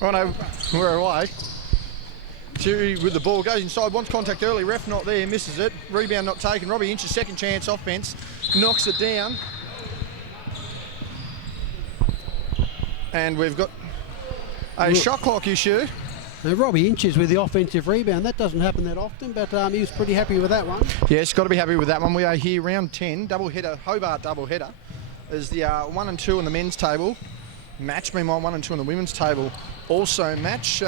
Righto, we're away. Terry with the ball, goes inside, wants contact early, ref not there, misses it. Rebound not taken. Robbie Inch's second chance offense, knocks it down. And we've got a shot clock issue. Now, Robbie Inches with the offensive rebound. That doesn't happen that often, but he was pretty happy with that one. Yes, got to be happy with that one. We are here, round 10, double header, Hobart double header. There's the 1 and 2 on the men's table. Match, meanwhile, 1 and 2 on the women's table. Also match.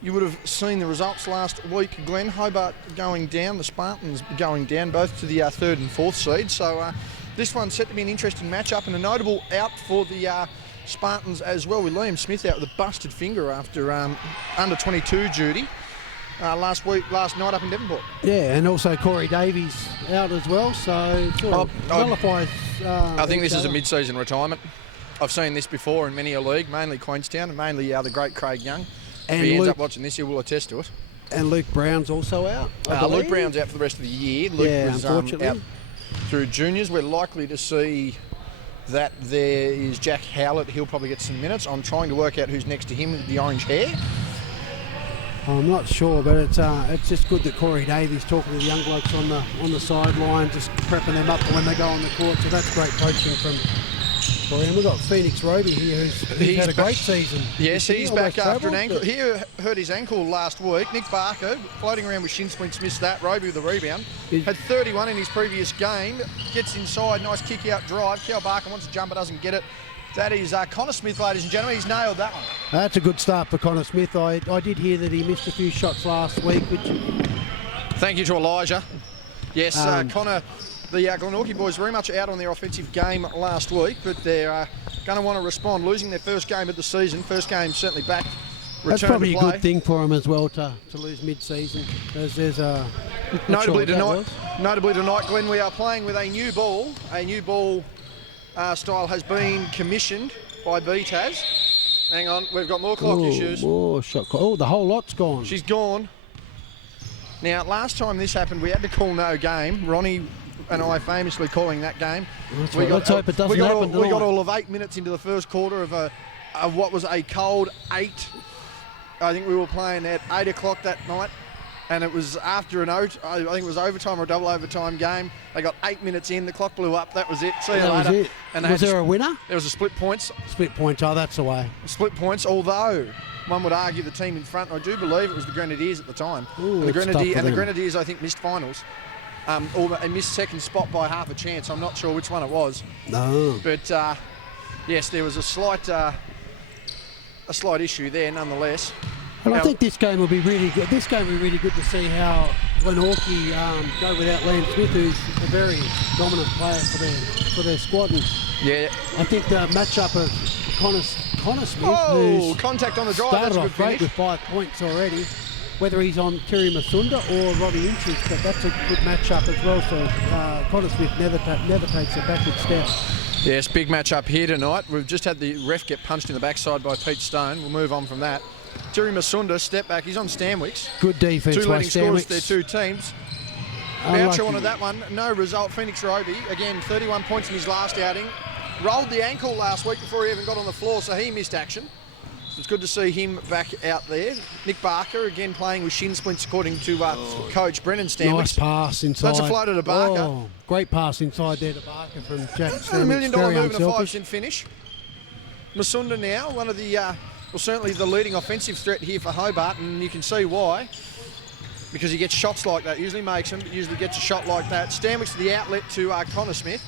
You would have seen the results last week, Glenn. Hobart going down, the Spartans going down, both to the 3rd and 4th seed. So this one's set to be an interesting matchup and a notable out for the Spartans as well, with Liam Smith out with a busted finger after under 22 duty last night up in Devonport. Yeah, and also Corey Davies out as well, so it sort of nullifies. I think this is a mid-season retirement. I've seen this before in many a league, mainly Queenstown and mainly the great Craig Young. And if he ends up watching this, he will attest to it. And Luke Brown's also out. Luke Brown's out for the rest of the year. Luke was out through juniors. We're likely to see that there is Jack Howlett. He'll probably get some minutes. I'm trying to work out who's next to him with the orange hair. I'm not sure, but it's just good that Corey Davies talking to the young blokes on the sideline, just prepping them up for when they go on the court. So that's great coaching from Corey. And we've got Phoenix Roby here, who's had a great season. Yes, he's back after an ankle. He hurt his ankle last week. Nick Barker floating around with shin splints, missed that. Roby with the rebound. Had 31 in his previous game. Gets inside, nice kick out drive. Kel Barker wants to jump, but doesn't get it. That is Connor Smith, ladies and gentlemen. He's nailed that one. That's a good start for Connor Smith. I did hear that he missed a few shots last week. Thank you to Elijah. Yes, Connor, the Glenorchy boys very much out on their offensive game last week, but they're going to want to respond, losing their first game of the season. First game certainly back. That's probably a good thing for them as well to lose mid-season. There's notably tonight, Glenn, we are playing with a new ball. A new ball style has been commissioned by BTAS. Hang on, we've got more clock issues. More shot clock. Oh, the whole lot's gone. She's gone. Now, last time this happened, we had to call no game. Ronnie and I famously calling that game. Let's hope it doesn't happen tonight. We got all of 8 minutes into the first quarter of what was a cold 8. I think we were playing at 8 o'clock that night. And it was after I think it was overtime or a double overtime game. They got 8 minutes in, the clock blew up, that was it. See you later. Was it. And was there a winner? There was a split points. Split points, oh, that's the way. Split points, although one would argue the team in front, I do believe it was the Grenadiers at the time. Ooh, the Grenadiers, I think, missed finals. Or missed second spot by half a chance. I'm not sure which one it was. No. But, yes, there was a slight issue there nonetheless. And I think this game will be really good. This game will be really good to see how Glenorchy go without Liam Smith, who's a very dominant player for their squad. And yeah. I think the matchup of Connor Smith, who's contact on the drive. Started off great with 5 points already. Whether he's on Terry Masunda or Robbie Inches, but that's a good matchup as well. So Connor Smith never takes a backward step. Yes, big matchup here tonight. We've just had the ref get punched in the backside by Pete Stone. We'll move on from that. Terry Masunda, step back. He's on Stanwicks. Good defence by Stanwicks. 2 leading scorers, their 2 teams. Boucher wanted that one. No result. Phoenix Roby, again, 31 points in his last outing. Rolled the ankle last week before he even got on the floor, so he missed action. So it's good to see him back out there. Nick Barker, again, playing with shin splints, according to coach Brennan Stanwicks. Nice pass inside. That's a floater to Barker. Oh, great pass inside there to Barker from Jack Stanwicks. $1 million move and a 5-cent finish. Masunda now, one of the... well, certainly the leading offensive threat here for Hobart, and you can see why. Because he gets shots like that, usually makes them, but usually gets a shot like that. Stanwicks to the outlet to Connor Smith.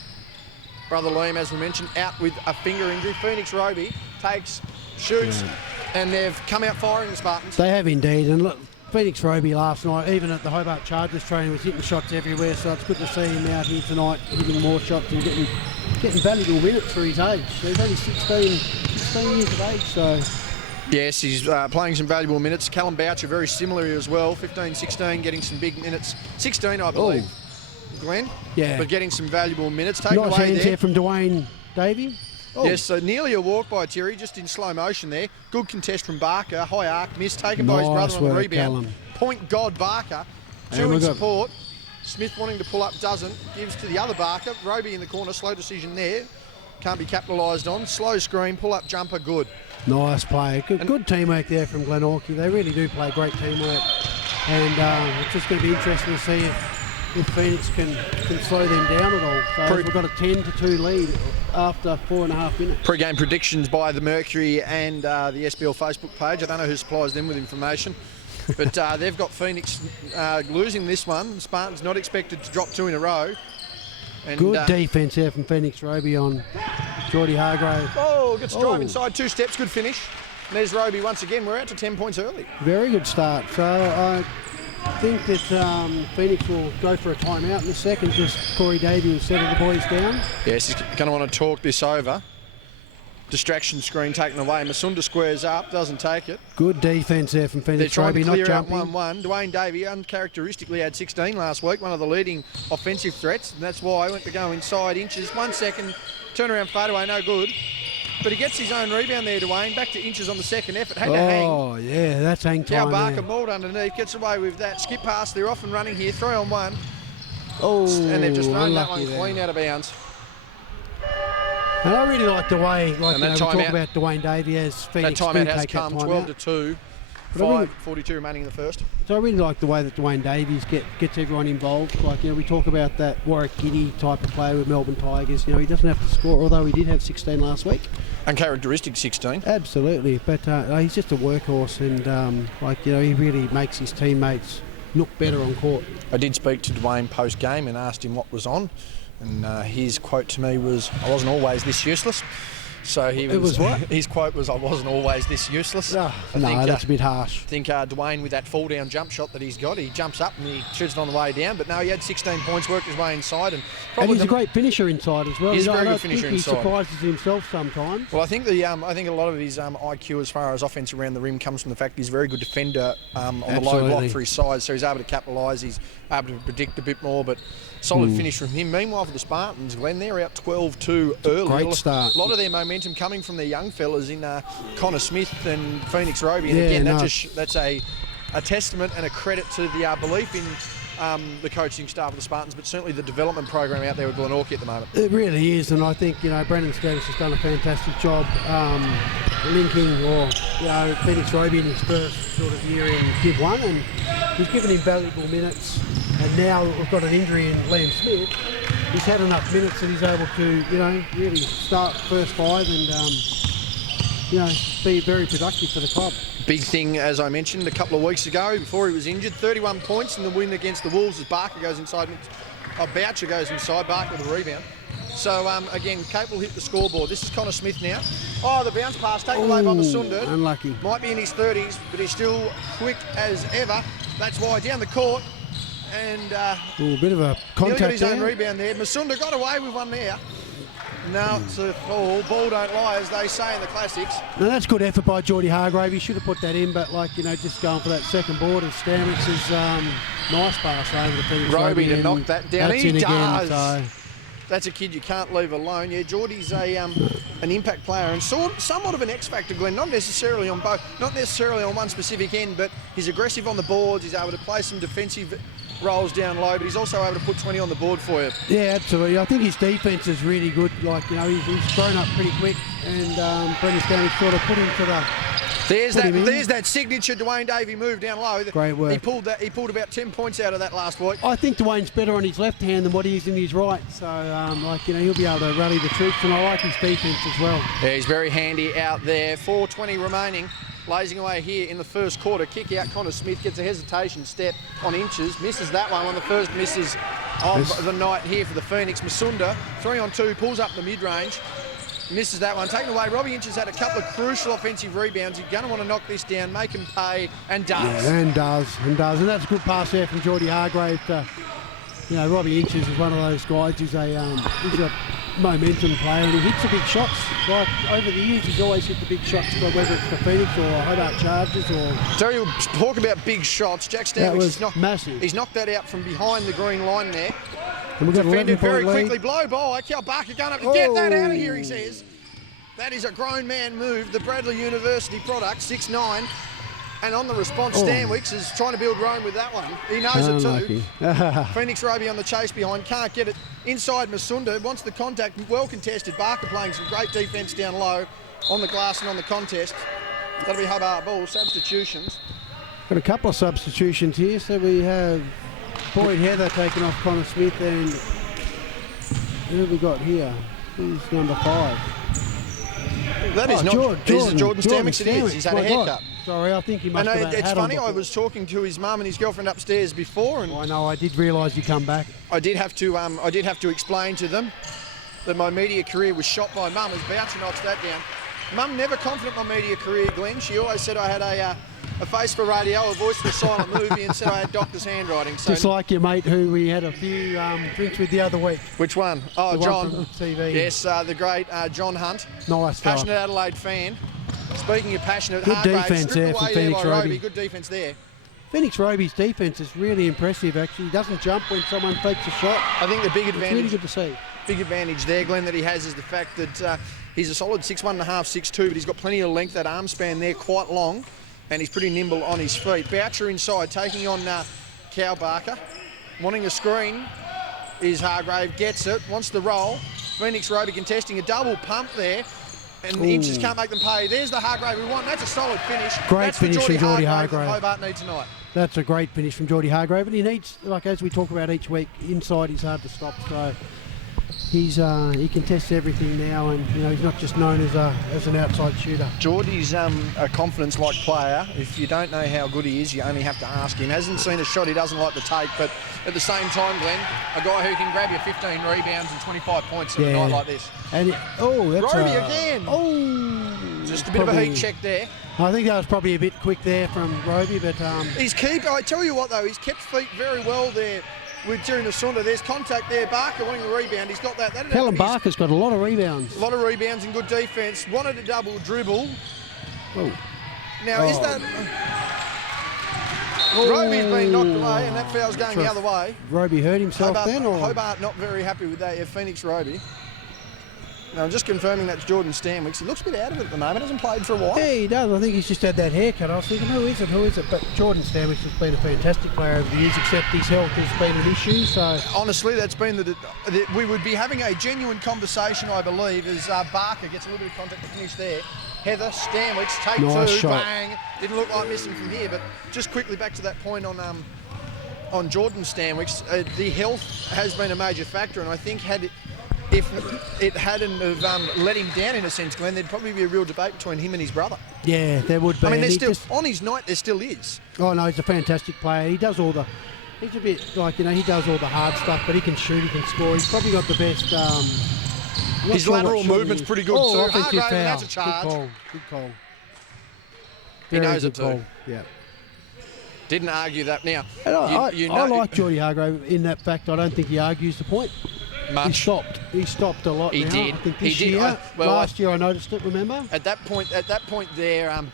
Brother Liam, as we mentioned, out with a finger injury. Phoenix Roby takes, shoots, and they've come out firing the Spartans. They have indeed, and look, Phoenix Roby last night, even at the Hobart Chargers training, was hitting shots everywhere, so it's good to see him out here tonight, hitting more shots and getting valuable minutes for his age. He's only 16 years of age, so... Yes, he's playing some valuable minutes. Callum Boucher, very similar as well. 15, 16, getting some big minutes. 16, I believe, Glenn. Yeah. But getting some valuable minutes. Taken nice away hands there. there from Dwayne Davey. Oh. Yes, so nearly a walk by Terry, just in slow motion there. Good contest from Barker. High arc, miss, taken by his brother on the rebound. Callum. Point God Barker. 2 in support. Smith wanting to pull up, doesn't. Gives to the other Barker. Roby in the corner, slow decision there. Can't be capitalised on. Slow screen, pull up jumper, good. Nice play. Good teamwork there from Glenorchy. They really do play great teamwork. And it's just going to be interesting to see if Phoenix can slow them down at all. So we've got a 10-2 lead after 4.5 minutes. Pre-game predictions by the Mercury and the SBL Facebook page. I don't know who supplies them with information, but they've got Phoenix losing this one. The Spartans not expected to drop 2 in a row. And, good defence there from Phoenix Roby on Geordie Hargrave. Oh, gets to drive inside 2 steps, good finish. And there's Roby once again. We're out to 10 points early. Very good start. So I think that Phoenix will go for a timeout in the second. Just Corey Davey will settle the boys down. Yes, he's going to want to talk this over. Distraction screen taken away. Masunda squares up, doesn't take it. Good defence there from Phoenix. They're trying Roby, to clear not out jumping. 1-1. Dwayne Davey uncharacteristically had 16 last week, one of the leading offensive threats, and that's why I went to go inside Inches. 1 second, turnaround fadeaway, no good. But he gets his own rebound there, Dwayne. Back to Inches on the second effort. Had to hang. Oh, yeah, that's hang time. Cal Barker mauled underneath, gets away with that. Skip pass, they're off and running here, 3-on-1. Oh, and they've just thrown that one there. clean out of bounds. And I really like the way, we talk out, about Dwayne Davey as Phoenix. That timeout has take come, that 12-2. 5:42 remaining in the first. So I really like the way that Dwayne Davies gets everyone involved. We talk about that Warwick Giddy type of player with Melbourne Tigers. He doesn't have to score, although he did have 16 last week. Uncharacteristic 16. Absolutely, but he's just a workhorse, and he really makes his teammates look better on court. I did speak to Dwayne post-game and asked him what was on, and his quote to me was, "I wasn't always this useless." So It was what? His quote was, "I wasn't always this useless." No, that's a bit harsh. I think Dwayne, with that fall-down jump shot that he's got, he jumps up and he shoots it on the way down. But no, he had 16 points, worked his way inside, and he's a great finisher inside as well. He's a very good finisher inside. He surprises himself sometimes. Well, I think a lot of his IQ as far as offense around the rim comes from the fact he's a very good defender on the low block for his size, so he's able to capitalise. He's able to predict a bit more, but solid finish from him. Meanwhile, for the Spartans, Glenn, they're out 12-2 early. Great start. A lot of their momentum coming from their young fellas in Connor Smith and Phoenix Roby. And again, that's a testament and a credit to the belief in the coaching staff of the Spartans, but certainly the development program out there with Glenorchy at the moment. It really is, and I think Brendan Skatis has done a fantastic job linking Phoenix Roby in his first sort of year in Div 1, and he's given him valuable minutes. And now that we've got an injury in Liam Smith, he's had enough minutes that he's able to really start first 5 and be very productive for the club. Big thing, as I mentioned a couple of weeks ago, before he was injured, 31 points in the win against the Wolves as Barker goes inside. Boucher goes inside, Barker with a rebound. So, again, Cape will hit the scoreboard. This is Connor Smith now. Oh, the bounce pass taken away by Masunda. Unlucky. Might be in his 30s, but he's still quick as ever. That's why down the court. And a bit of a contact got his own there. rebound there. Masunda got away with one there. No, it's a fall. Ball don't lie, as they say in the classics. Now that's good effort by Geordie Hargrave. He should have put that in, but just going for that second board of Stamets' nice pass over the Phoenix Roby to knock that down. That's He in does. Again, so. That's a kid you can't leave alone. Yeah, Geordie's an impact player and somewhat of an X factor, Glenn. Not necessarily on one specific end, but he's aggressive on the boards. He's able to play some defensive rolls down low, but he's also able to put 20 on the board for you. Yeah, absolutely. I think his defence is really good. He's grown up pretty quick, and Brendan Stanley sort of put him to the. There's that signature Dwayne Davey move down low. Great work. He pulled about 10 points out of that last week. I think Dwayne's better on his left hand than what he is in his right. So, he'll be able to rally the troops, and I like his defence as well. Yeah, he's very handy out there. 4:20 remaining. Blazing away here in the first quarter. Kick out, Connor Smith gets a hesitation step on Inches. Misses that one the first misses of the night here for the Phoenix. Masunda, 3-on-2, pulls up the mid-range. Misses that one. Taken away. Robbie Inches had a couple of crucial offensive rebounds. He's going to want to knock this down, make him pay, and does. Yeah, and does. And that's a good pass there from Geordie Hargrave to, Robbie Inches is one of those guys. He's a momentum player, and he hits the big shots. Over the years, he's always hit the big shots, whether it's the Phoenix or Hobart Chargers or. Tell you, talk about big shots. Jack Stanwich massive. He's knocked that out from behind the green line there. And we've got defended very lead. quickly. Blow by. Cal Barker going up to get that out of here, he says. That is a grown man move. The Bradley University product, 6'9". And on the response, Stanwicks is trying to build Rome with that one. He knows it too. Phoenix Roby on the chase behind, can't get it. Inside Masunda, wants the contact, well contested. Barker playing some great defence down low. on the glass and on the contest. That'll be Hobart ball. Substitutions. Got a couple of substitutions here. So we have Boyd Heather taking off Connor Smith, and who have we got here? Who's number 5? That is not Jordan Stanwicks. It is. He's had a haircut. Sorry, I think he must have had it's hat funny, on I before. was talking to his mum and his girlfriend upstairs before, and I know, I did realise you come back. I did have to explain to them that my media career was shot by mum as Boucher knocks that down. Mum never confident in my media career, Glenn. She always said I had a face for radio, a voice for a silent movie, and said I had doctor's handwriting. So just like your mate who we had a few drinks with the other week. Which one? Oh, the John. One from TV. Yes, the great John Hunt. Nice guy. Passionate Adelaide fan. Speaking of passionate, good Hargraves defence there from Phoenix Roby. Good defence there. Phoenix Roby's defence is really impressive, actually. He doesn't jump when someone takes a shot. I think the big It's advantage, really good to see. big advantage there, Glenn, that he has is the fact that he's a solid 6'1.5", 6'2", but he's got plenty of length. That arm span there, quite long, and he's pretty nimble on his feet. Boucher inside, taking on Cal Barker. Wanting a screen is Hargrave, gets it, wants the roll. Phoenix Roby contesting a double pump there, and the inches can't make them pay. There's the Hargrave we want. That's a solid finish. Great finish from Geordie Hargrave. Hobart need tonight. That's a great finish from Geordie Hargrave, and he needs, like as we talk about each week, inside he's hard to stop. So he contests everything now, and he's not just known as an outside shooter. Geordie's a confidence-like player. If you don't know how good he is, you only have to ask him. Hasn't seen a shot he doesn't like to take, but at the same time, Glenn, a guy who can grab you 15 rebounds and 25 points in a night like this. And that's Roby again. Oh, just a bit of a heat check there. I think that was probably a bit quick there from Roby, but I tell you what though, he's kept feet very well there. During the saunter, there's contact there. Barker wanting the rebound. He's got that. Helen Barker's got a lot of rebounds. A lot of rebounds and good defence. Wanted a double dribble. Oh. Now, is that... Roby's been knocked away, and that foul's going the other way. Roby hurt himself then? Or? Hobart not very happy with that. Yeah, Phoenix Roby. Now, I'm just confirming that's Jordan Stanwicks. He looks a bit out of it at the moment. Hasn't played for a while. Yeah, he does. I think he's just had that haircut. I was thinking, who is it? But Jordan Stanwicks has been a fantastic player over the years, except his health has been an issue. So honestly, that's been we would be having a genuine conversation, I believe, as Barker gets a little bit of contact to finish there. Heather, Stanwicks, take nice two, shot. Bang. Didn't look like missing from here, but just quickly back to that point on Jordan Stanwicks, the health has been a major factor, and I think if it hadn't have let him down in a sense, Glenn, there'd probably be a real debate between him and his brother. Yeah, there would be. I mean, on his night, there still is. Oh no, he's a fantastic player. He does all the. He's a bit like he does all the hard stuff, but he can shoot, he can score. He's probably got the best. His lateral movement's pretty good too. Offensive foul. That's a charge. Good call. He knows it too. Yeah. Didn't argue that. Now, I like Geordie Hargrave in that fact. I don't think he argues the point. Much. He stopped a lot. He now. did. I think He this did. year, last year I noticed it. Remember? At that point there,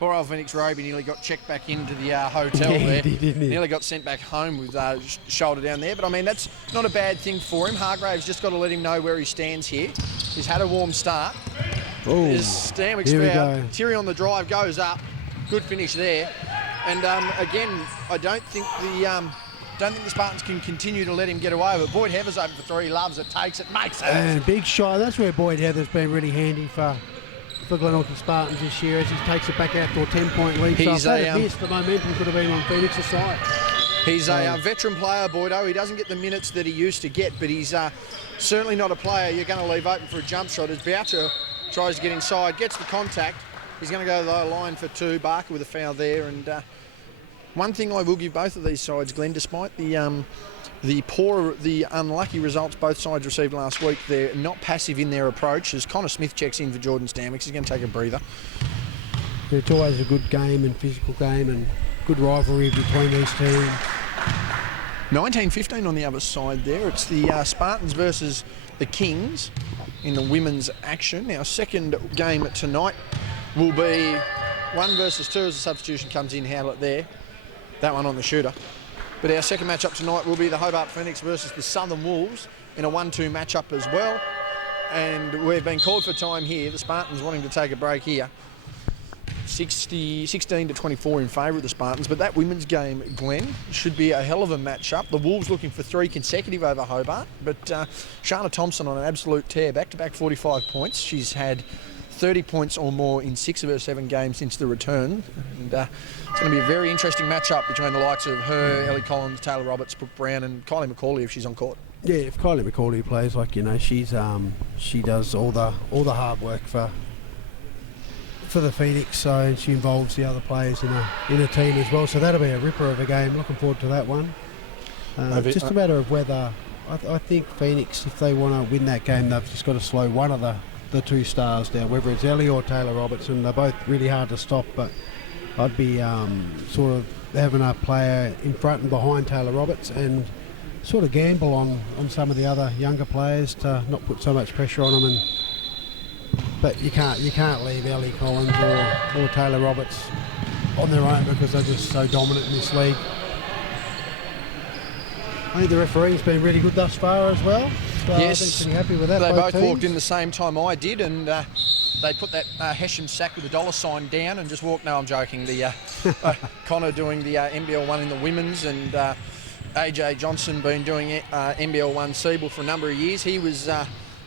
poor old Phoenix Roby nearly got checked back into the hotel there. He did, didn't he? Nearly got sent back home with shoulder down there. But I mean, that's not a bad thing for him. Hargrave's just got to let him know where he stands here. He's had a warm start. Oh, Stanwicks foul. Thierry on the drive goes up. Good finish there. And again, I don't think the Spartans can continue to let him get away with it. Boyd Heather's open for three. He loves it, takes it, makes it. And big shot. That's where Boyd Heather's been really handy for Glenorchy Spartans this year as he takes it back out to a 10-point lead. So if they had missed, the momentum could have been on Phoenix's side. He's a veteran player, Boydo. He doesn't get the minutes that he used to get, but he's certainly not a player you're going to leave open for a jump shot. As Boucher tries to get inside, gets the contact. He's going to go to the line for two. Barker with a foul there. And one thing I will give both of these sides, Glenn, despite the unlucky results both sides received last week, they're not passive in their approach. As Connor Smith checks in for Jordan Stanwicks, he's going to take a breather. It's always a good game and physical game and good rivalry between these teams. 19-15 on the other side there. It's the Spartans versus the Kings in the women's action. Our second game tonight will be 1 versus 2 as the substitution comes in. Howlett there. That one on the shooter. But our second matchup tonight will be the Hobart Phoenix versus the Southern Wolves in a 1-2 matchup as well. And we've been called for time here. The Spartans wanting to take a break here. 16-24 in favour of the Spartans. But that women's game, Glenn, should be a hell of a matchup. The Wolves looking for 3 consecutive over Hobart. But Shana Thompson on an absolute tear. Back-to-back 45 points. She's had 30 points or more in 6 of her 7 games since the return. And it's going to be a very interesting matchup between the likes of her, Ellie Collins, Taylor Roberts, Brooke Brown and Kylie McCauley if she's on court. Yeah, if Kylie McCauley plays, like, you know, she does all the hard work for the Phoenix, so and she involves the other players in a team as well. So that'll be a ripper of a game. Looking forward to that one. Just a matter of whether I think Phoenix, if they want to win that game, they've just got to slow one of the 2 stars down, whether it's Ellie or Taylor Robertson. They're both really hard to stop, but I'd be sort of having a player in front and behind Taylor Roberts and sort of gamble on some of the other younger players to not put so much pressure on them. But you can't leave Ellie Collins or Taylor Roberts on their own because they're just so dominant in this league. I think the referee's been really good thus far as well. So yes, I've been pretty happy with that. They both teams. walked in the same time I did, and they put that Hessian sack with the $sign down and just walked. No, I'm joking. The Connor doing the NBL 1 in the women's, and AJ Johnson been doing NBL 1 Siebel for a number of years. He was.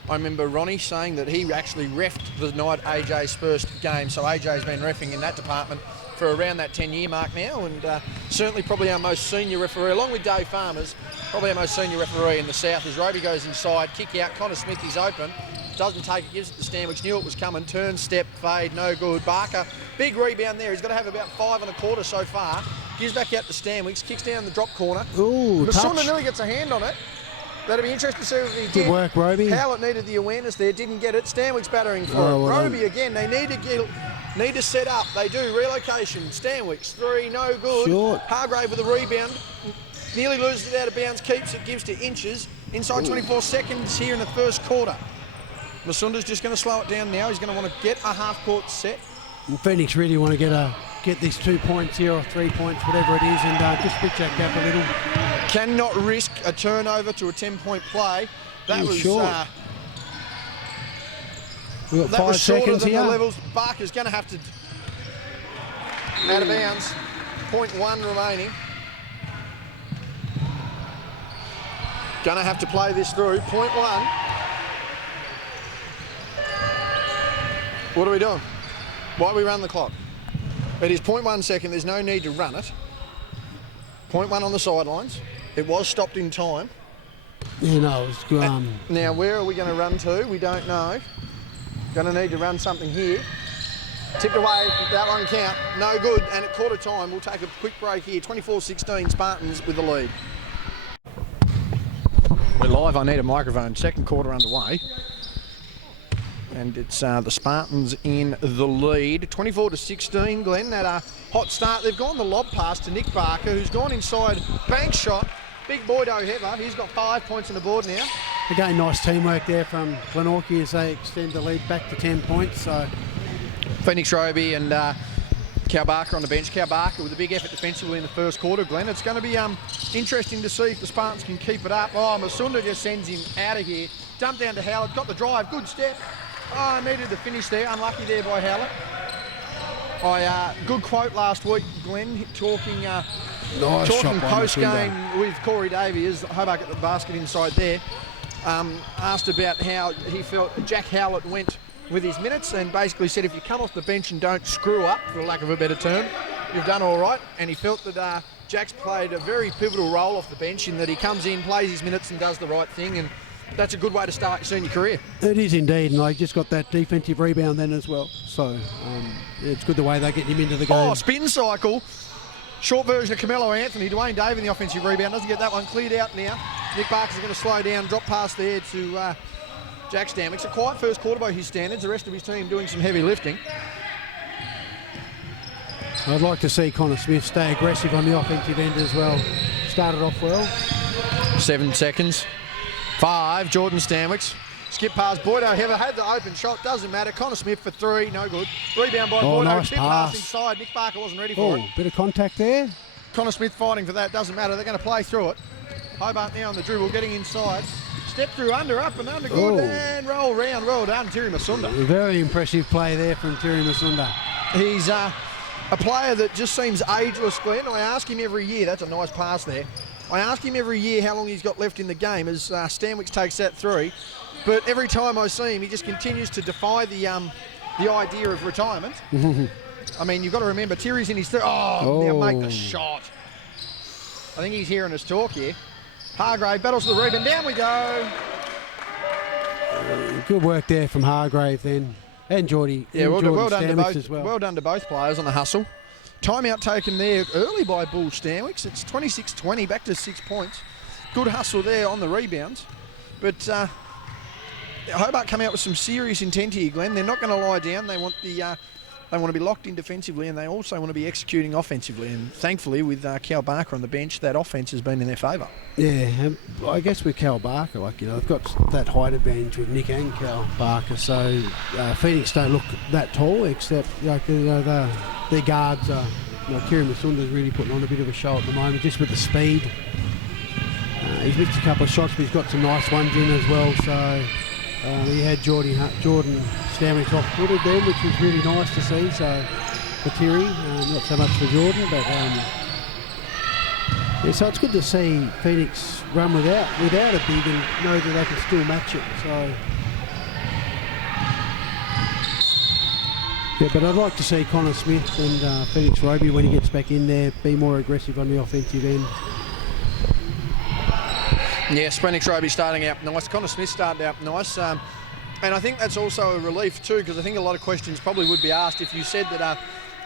I remember Ronnie saying that he actually reffed the night AJ's first game, so AJ's been reffing in that department for around that 10-year mark now, and certainly probably our most senior referee, along with Dave Farmers, probably our most senior referee in the south. As Roby goes inside, kick out, Connor Smith is open, doesn't take it, gives it to Stanwicks, knew it was coming, turn, step, fade, no good. Barker, big rebound there, he's got to have about 5 1/4 so far, gives back out to Stanwicks, kicks down the drop corner. Ooh, Masunda nearly gets a hand on it. That'd be interesting to see if he did. Good work, Roby. Howlett needed the awareness there, didn't get it. Stanwicks battering for it. Well Roby again, they need to set up. They do. Relocation. Stanwicks, 3, no good. Short. Hargrave with a rebound. Nearly loses it out of bounds, keeps it, gives to Inches. Inside 24 seconds here in the first quarter. Masunda's just going to slow it down now. He's going to want to get a half-court set. And Phoenix really want to get these 2 points here or 3 points, whatever it is, and just pitch that gap a little. Cannot risk a turnover to a 10-point play. That was short. We've got that 5 was shorter seconds than here. the levels. Barker's going to have to out of bounds. 0.1 remaining. Going to have to play this through. 0.1. What are we doing? Why we run the clock? It is 0.1 second. There's no need to run it. 0.1 on the sidelines. It was stopped in time. Yeah, no, it was good. Now, where are we going to run to? We don't know. Going to need to run something here. Tipped away, that one count. No good, and at quarter time, we'll take a quick break here. 24-16, Spartans with the lead. We're live, I need a microphone. Second quarter underway. And it's the Spartans in the lead. 24-16, Glenn. That hot start. They've gone the lob pass to Nick Barker, who's gone inside. Bank shot. Big boy Heather. He's got 5 points on the board now. Again, nice teamwork there from Glenorchy as they extend the lead back to 10 points. So Phoenix Roby and Cal Barker on the bench. Cal Barker with a big effort defensively in the first quarter, Glenn. It's going to be interesting to see if the Spartans can keep it up. Oh, Masunda just sends him out of here. Dump down to Howlett. Got the drive. Good step. Oh, needed the finish there. Unlucky there by Howlett. Good quote last week, Glenn, talking post-game with Corey Davies, Hobart at the basket inside there. Asked about how he felt Jack Howlett went with his minutes and basically said if you come off the bench and don't screw up, for lack of a better term, you've done all right. And he felt that Jack's played a very pivotal role off the bench in that he comes in, plays his minutes and does the right thing. And that's a good way to start your senior career. It is indeed, and they just got that defensive rebound then as well. So it's good the way they get him into the game. Oh, spin cycle. Short version of Carmelo Anthony. Dwayne Dave in the offensive rebound. Doesn't get that one cleared out now. Nick Barker's going to slow down, drop pass there to Jack Stanwicks. A quiet first quarter by his standards. The rest of his team doing some heavy lifting. I'd like to see Connor Smith stay aggressive on the offensive end as well. Started off well. 7 seconds. 5, Jordan Stanwicks. Skip past Boydo Heather, had the open shot, doesn't matter. Connor Smith for 3, no good. Rebound by Boydo, nice tip pass inside. Nick Barker wasn't ready for it. Bit of contact there. Connor Smith fighting for that, doesn't matter. They're going to play through it. Hobart now on the dribble, getting inside. Step through, under, up and under, good, and roll round. Well done, Terry Masunda. Very impressive play there from Terry Masunda. He's a player that just seems ageless, Glenn. I ask him every year, that's a nice pass there. I ask him every year how long he's got left in the game as Stanwicks takes that 3. But every time I see him, he just continues to defy the the idea of retirement. I mean, you've got to remember, Terry's in his third. Now make the shot. I think he's hearing us talk here. Hargrave battles for the rebound. Down we go. Good work there from Hargrave then. And Geordie. Yeah, well done to both as well. Well done to both players on the hustle. Timeout taken there early by Bull Stanwicks. It's 26-20, back to 6 points. Good hustle there on the rebounds. But Hobart come out with some serious intent here, Glenn. They're not going to lie down. They want to be locked in defensively, and they also want to be executing offensively. And thankfully, with Cal Barker on the bench, that offense has been in their favour. Yeah, I guess with Cal Barker, they've got that height advantage with Nick and Cal Barker. So Phoenix don't look that tall, except their guards are. Kieran Masunda's really putting on a bit of a show at the moment, just with the speed. He's missed a couple of shots, but he's got some nice ones in as well. So he had Jordan Stanwicks off-footed then, which was really nice to see. So for Terry, not so much for Jordan, but so it's good to see Phoenix run without a big and know that they can still match it. So yeah, but I'd like to see Connor Smith and Phoenix Roby, when he gets back in there, be more aggressive on the offensive end. Yes, Phoenix Roby starting out nice. Connor Smith started out nice. And I think that's also a relief too, because I think a lot of questions probably would be asked if you said that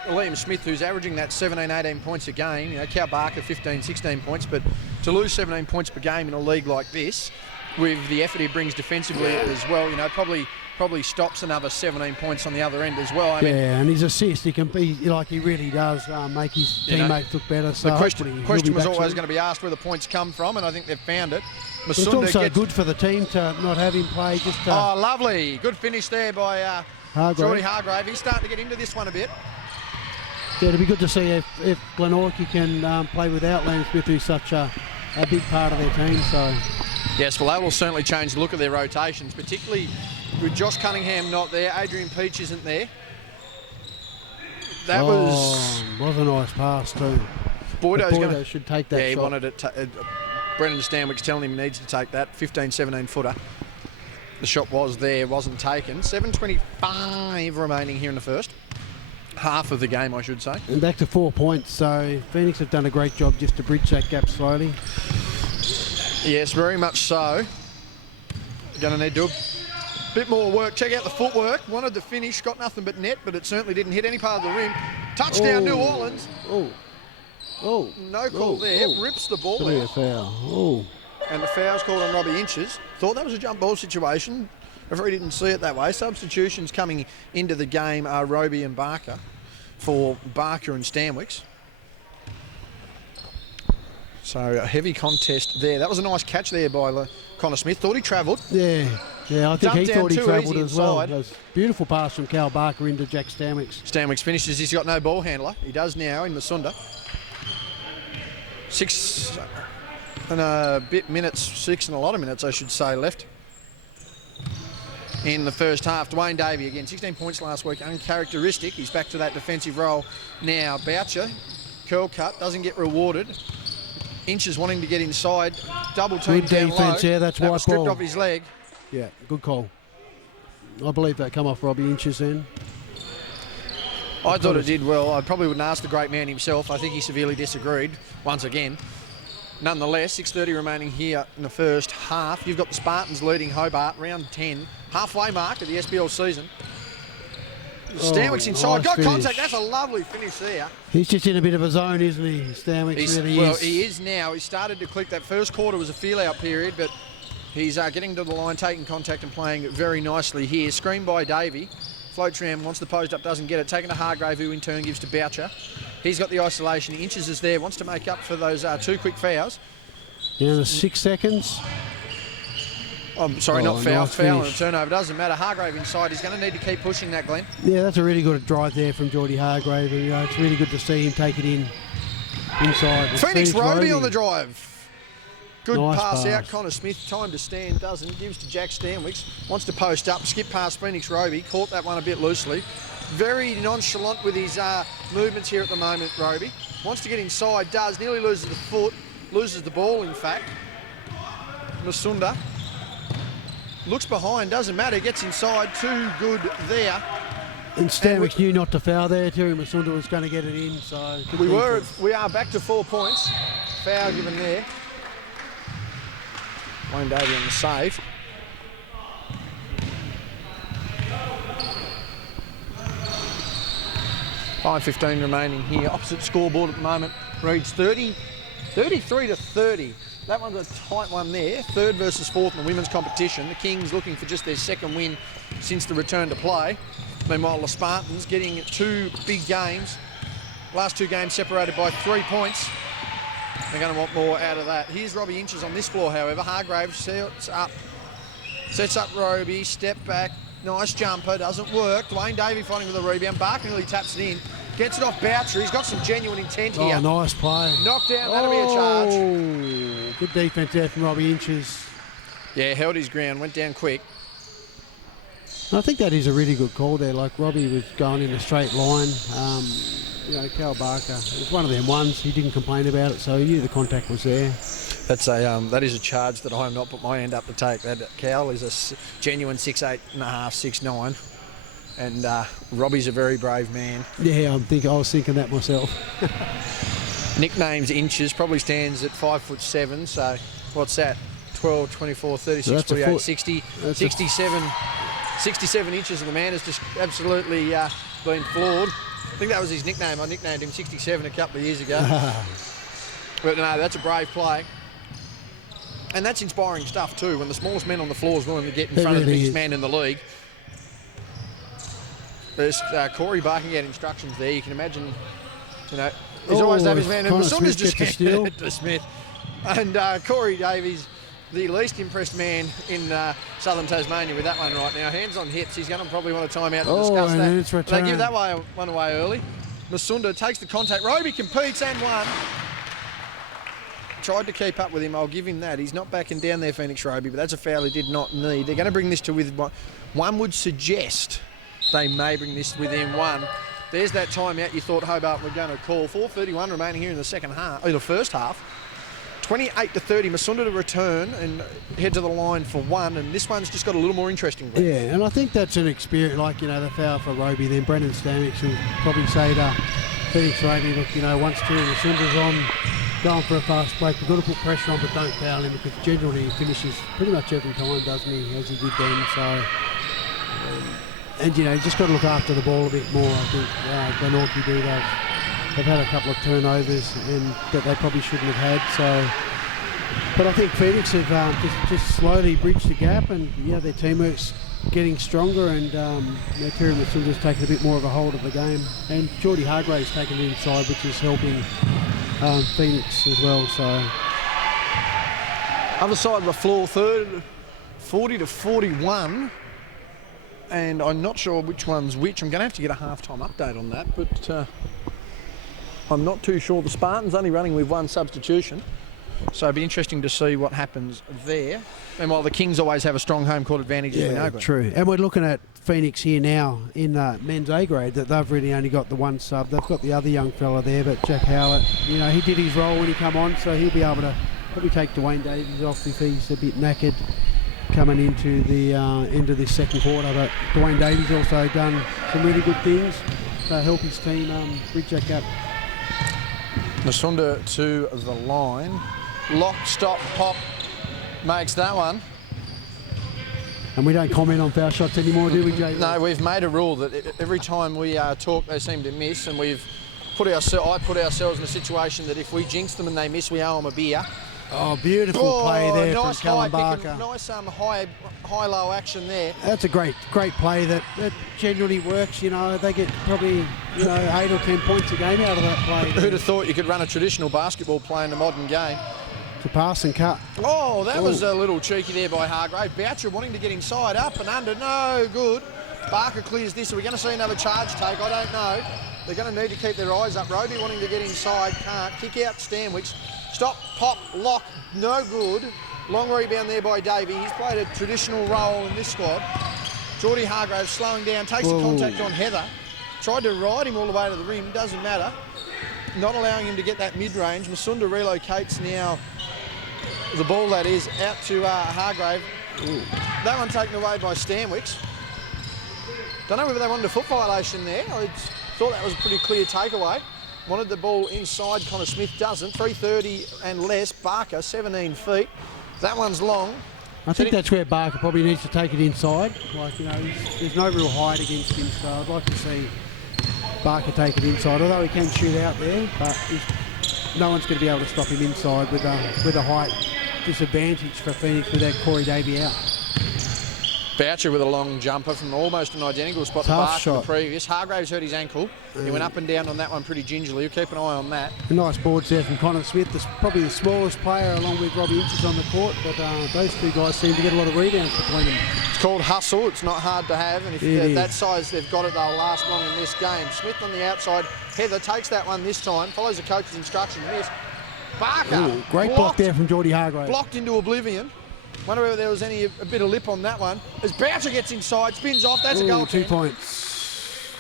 Liam Smith, who's averaging that 17, 18 points a game, Cal Barker 15, 16 points, but to lose 17 points per game in a league like this, with the effort he brings defensively as well, probably stops another 17 points on the other end as well. I mean, and his assist, he can be he really does make his teammates look better. So the question was always going to be asked where the points come from, and I think they've found it. It's also good for the team to not have him play. Lovely. Good finish there by Geordie Hargrave. He's starting to get into this one a bit. Yeah, it'll be good to see if Glenorchy can play without Liam Smith, who's such a big part of their team. So yes, well, that will certainly change the look of their rotations, particularly with Josh Cunningham not there. Adrian Peach isn't there. That was a nice pass too. Boydo should take that shot. He wanted it. Brendan Stanwick's telling him he needs to take that 15-17 footer. The shot was there, wasn't taken. 7:25 remaining here in the first. Half of the game, I should say. And back to 4 points, so Phoenix have done a great job just to bridge that gap slowly. Yes, very much so. Going to need to do a bit more work. Check out the footwork. Wanted the finish, got nothing but net, but it certainly didn't hit any part of the rim. Touchdown, New Orleans. No call there. Rips the ball out. A foul. And the foul's called on Robbie Inches. Thought that was a jump ball situation. Referee didn't see it that way. Substitutions coming into the game are Roby and Barker for Barker and Stanwicks. So a heavy contest there. That was a nice catch there by Connor Smith. Thought he travelled. Yeah, I think he thought he travelled as well. It was beautiful pass from Cal Barker into Jack Stanwicks. Stanwicks finishes. He's got no ball handler. He does now in Masunda. 6 and a lot of minutes, I should say, left in the first half. Dwayne Davey again, 16 points last week, uncharacteristic. He's back to that defensive role now. Boucher, curl cut, doesn't get rewarded. Inches wanting to get inside, double team good defense, low. Yeah, that's that white stripped ball. Off his leg. Yeah, good call. I believe that come off Robbie Inches then. I thought it did well. I probably wouldn't ask the great man himself. I think he severely disagreed once again. Nonetheless, 6:30 remaining here in the first half. You've got the Spartans leading Hobart, round 10. Halfway mark of the SBL season. Stanwicks inside, got finish. Contact. That's a lovely finish there. He's just in a bit of a zone, isn't he? Stanwicks really is. Well, he is now. He started to click. That first quarter was a feel-out period, but he's getting to the line, taking contact and playing very nicely here. Screen by Davey. Float tram wants the post up, doesn't get it. Taken to Hargrave, who in turn gives to Boucher. He's got the isolation. Inches is there, wants to make up for those 2 quick fouls. Yeah, the 6 seconds. I'm sorry, not foul. Nice foul finish. and a turnover. Doesn't matter. Hargrave inside. He's going to need to keep pushing that, Glenn. Yeah, that's a really good drive there from Geordie Hargrave. And, it's really good to see him take it inside. Phoenix Roby on the drive. Good nice pass out. Connor Smith, time to stand, doesn't. Gives to Jack Stanwicks. Wants to post up. Skip past Phoenix Roby. Caught that one a bit loosely. Very nonchalant with his movements here at the moment, Roby. Wants to get inside, does. Nearly loses the foot. Loses the ball, in fact. Masunda. Looks behind, doesn't matter. Gets inside. Too good there And Stanwich knew not to foul there. Terry Masunda was going to get it in, so... We are back to 4 points. Foul given there. Wayne Davey on the save. .5:15 remaining here. Opposite scoreboard at the moment reads 33-30. That one's a tight one there. Third versus fourth in the women's competition. The Kings looking for just their second win since the return to play. Meanwhile, the Spartans getting 2 big games. Last 2 games separated by 3 points. They're going to want more out of that. Here's Robbie Inches on this floor, however. Hargrave sets up Roby, step back. Nice jumper, doesn't work. Dwayne Davey fighting with a rebound. Barker nearly taps it in. Gets it off Boucher. He's got some genuine intent here. Oh, nice play. Knocked down, that'll be a charge. Good defence there from Robbie Inches. Yeah, held his ground, went down quick. I think that is a really good call there. Like, Robbie was going in a straight line. You know, Cal Barker, it was one of them ones. He didn't complain about it, so he knew the contact was there. That is a charge that I have not put my hand up to take. That Cal is a genuine 6'8.5", 6'9", and Robbie's a very brave man. Yeah, I was thinking that myself. Nicknames Inches, probably stands at 5'7", so what's that? 12, 24, 36, 48, 60, 67 inches, and the man has just absolutely been floored. I think that was his nickname. I nicknamed him 67 a couple of years ago. But no, that's a brave play. And that's inspiring stuff too, when the smallest man on the floor is willing to get in front of the biggest man in the league. There's Corey barking out instructions there. You can imagine, you know, he's always done his man. And Masunda's just handed it to Smith. And Corey Davies, the least impressed man in southern Tasmania with that one right now. Hands on hips. He's going to probably want a timeout to discuss that. It's they give that one away early. Masunda takes the contact. Roby competes and won. Tried to keep up with him. I'll give him that. He's not backing down there, Phoenix Roby, but that's a foul he did not need. They're going to bring this to within one. One would suggest they may bring this within one. There's that timeout you thought Hobart were going to call. 4:31 remaining here in the first half. 28-30, Masunda to return and head to the line for one, and this one's just got a little more interesting. Yeah, and I think that's an experience, like, you know, the foul for Roby, then Brendan Stanwich will probably say to Phoenix Roby, look, you know, once Masunda's on, going for a fast break, we've got to put pressure on, but don't foul him, because generally he finishes pretty much every time, doesn't he, as he did then, so... and, you know, you just got to look after the ball a bit more, I think. Glenorchy do that. They've had a couple of turnovers and that they probably shouldn't have had. So, but I think Phoenix have just slowly bridged the gap, and yeah, their teamwork's getting stronger, and Terry Masunda's taken a bit more of a hold of the game, and Geordie Hargrave's taken it inside, which is helping Phoenix as well. So, other side of the floor, third, 40-41. And I'm not sure which one's which. I'm going to have to get a halftime update on that, but I'm not too sure. The Spartans only running with one substitution, so it'll be interesting to see what happens there. And while the Kings always have a strong home court advantage, as we know. True. And we're looking at Phoenix here now in men's A grade, that they've really only got the one sub. They've got the other young fella there, but Jack Howlett, you know, he did his role when he come on, so he'll be able to probably take Dwayne Davies off if he's a bit knackered coming into the end of this second quarter. But Dwayne Davies also done some really good things to help his team bridge that gap. Masunda to the line. Lock, stop, pop makes that one. And we don't comment on foul shots anymore, do we, Jay? No, we've made a rule that every time we talk, they seem to miss, and I put ourselves in a situation that if we jinx them and they miss, we owe them a beer. Oh, beautiful play there nice from Callum Barker. Nice high-low action there. That's a great play that genuinely works. You know, they get probably 8 or 10 points a game out of that play. Who'd have thought you could run a traditional basketball play in a modern game? To pass and cut. Oh, that was a little cheeky there by Hargrave. Boucher wanting to get inside, up and under, no good. Barker clears this. Are we going to see another charge take? I don't know. They're going to need to keep their eyes up. Roby wanting to get inside, can't. Kick out Stanwich. Stop, pop, lock, no good. Long rebound there by Davey. He's played a traditional role in this squad. Geordie Hargrave slowing down, takes the contact on Heather. Tried to ride him all the way to the rim, doesn't matter. Not allowing him to get that mid-range. Masunda relocates now. The ball, that is, out to Hargrave. That one taken away by Stanwich. Don't know whether they wanted a foot violation there. I thought that was a pretty clear takeaway. Wanted the ball inside, Connor Smith doesn't. 3:30 and less, Barker, 17 feet. That one's long. I think that's where Barker probably needs to take it inside. Like, you know, there's no real height against him, so I'd like to see Barker take it inside, although he can shoot out there, but no one's going to be able to stop him inside with a height disadvantage for Phoenix without Corey Davey out. Boucher with a long jumper from almost an identical spot to Barker the previous. Hargraves hurt his ankle. He went up and down on that one pretty gingerly. You'll keep an eye on that. Nice boards there from Connor Smith. Probably the smallest player along with Robbie Inches on the court, but those two guys seem to get a lot of rebounds between them. It's called hustle. It's not hard to have, and if they're that size, they've got it, they'll last long in this game. Smith on the outside. Heather takes that one this time, follows the coach's instruction. Miss. Barker. Great block there from Geordie Hargraves. Blocked into oblivion. Wonder whether there was a bit of lip on that one. As Boucher gets inside, spins off, that's a goal. 2 points.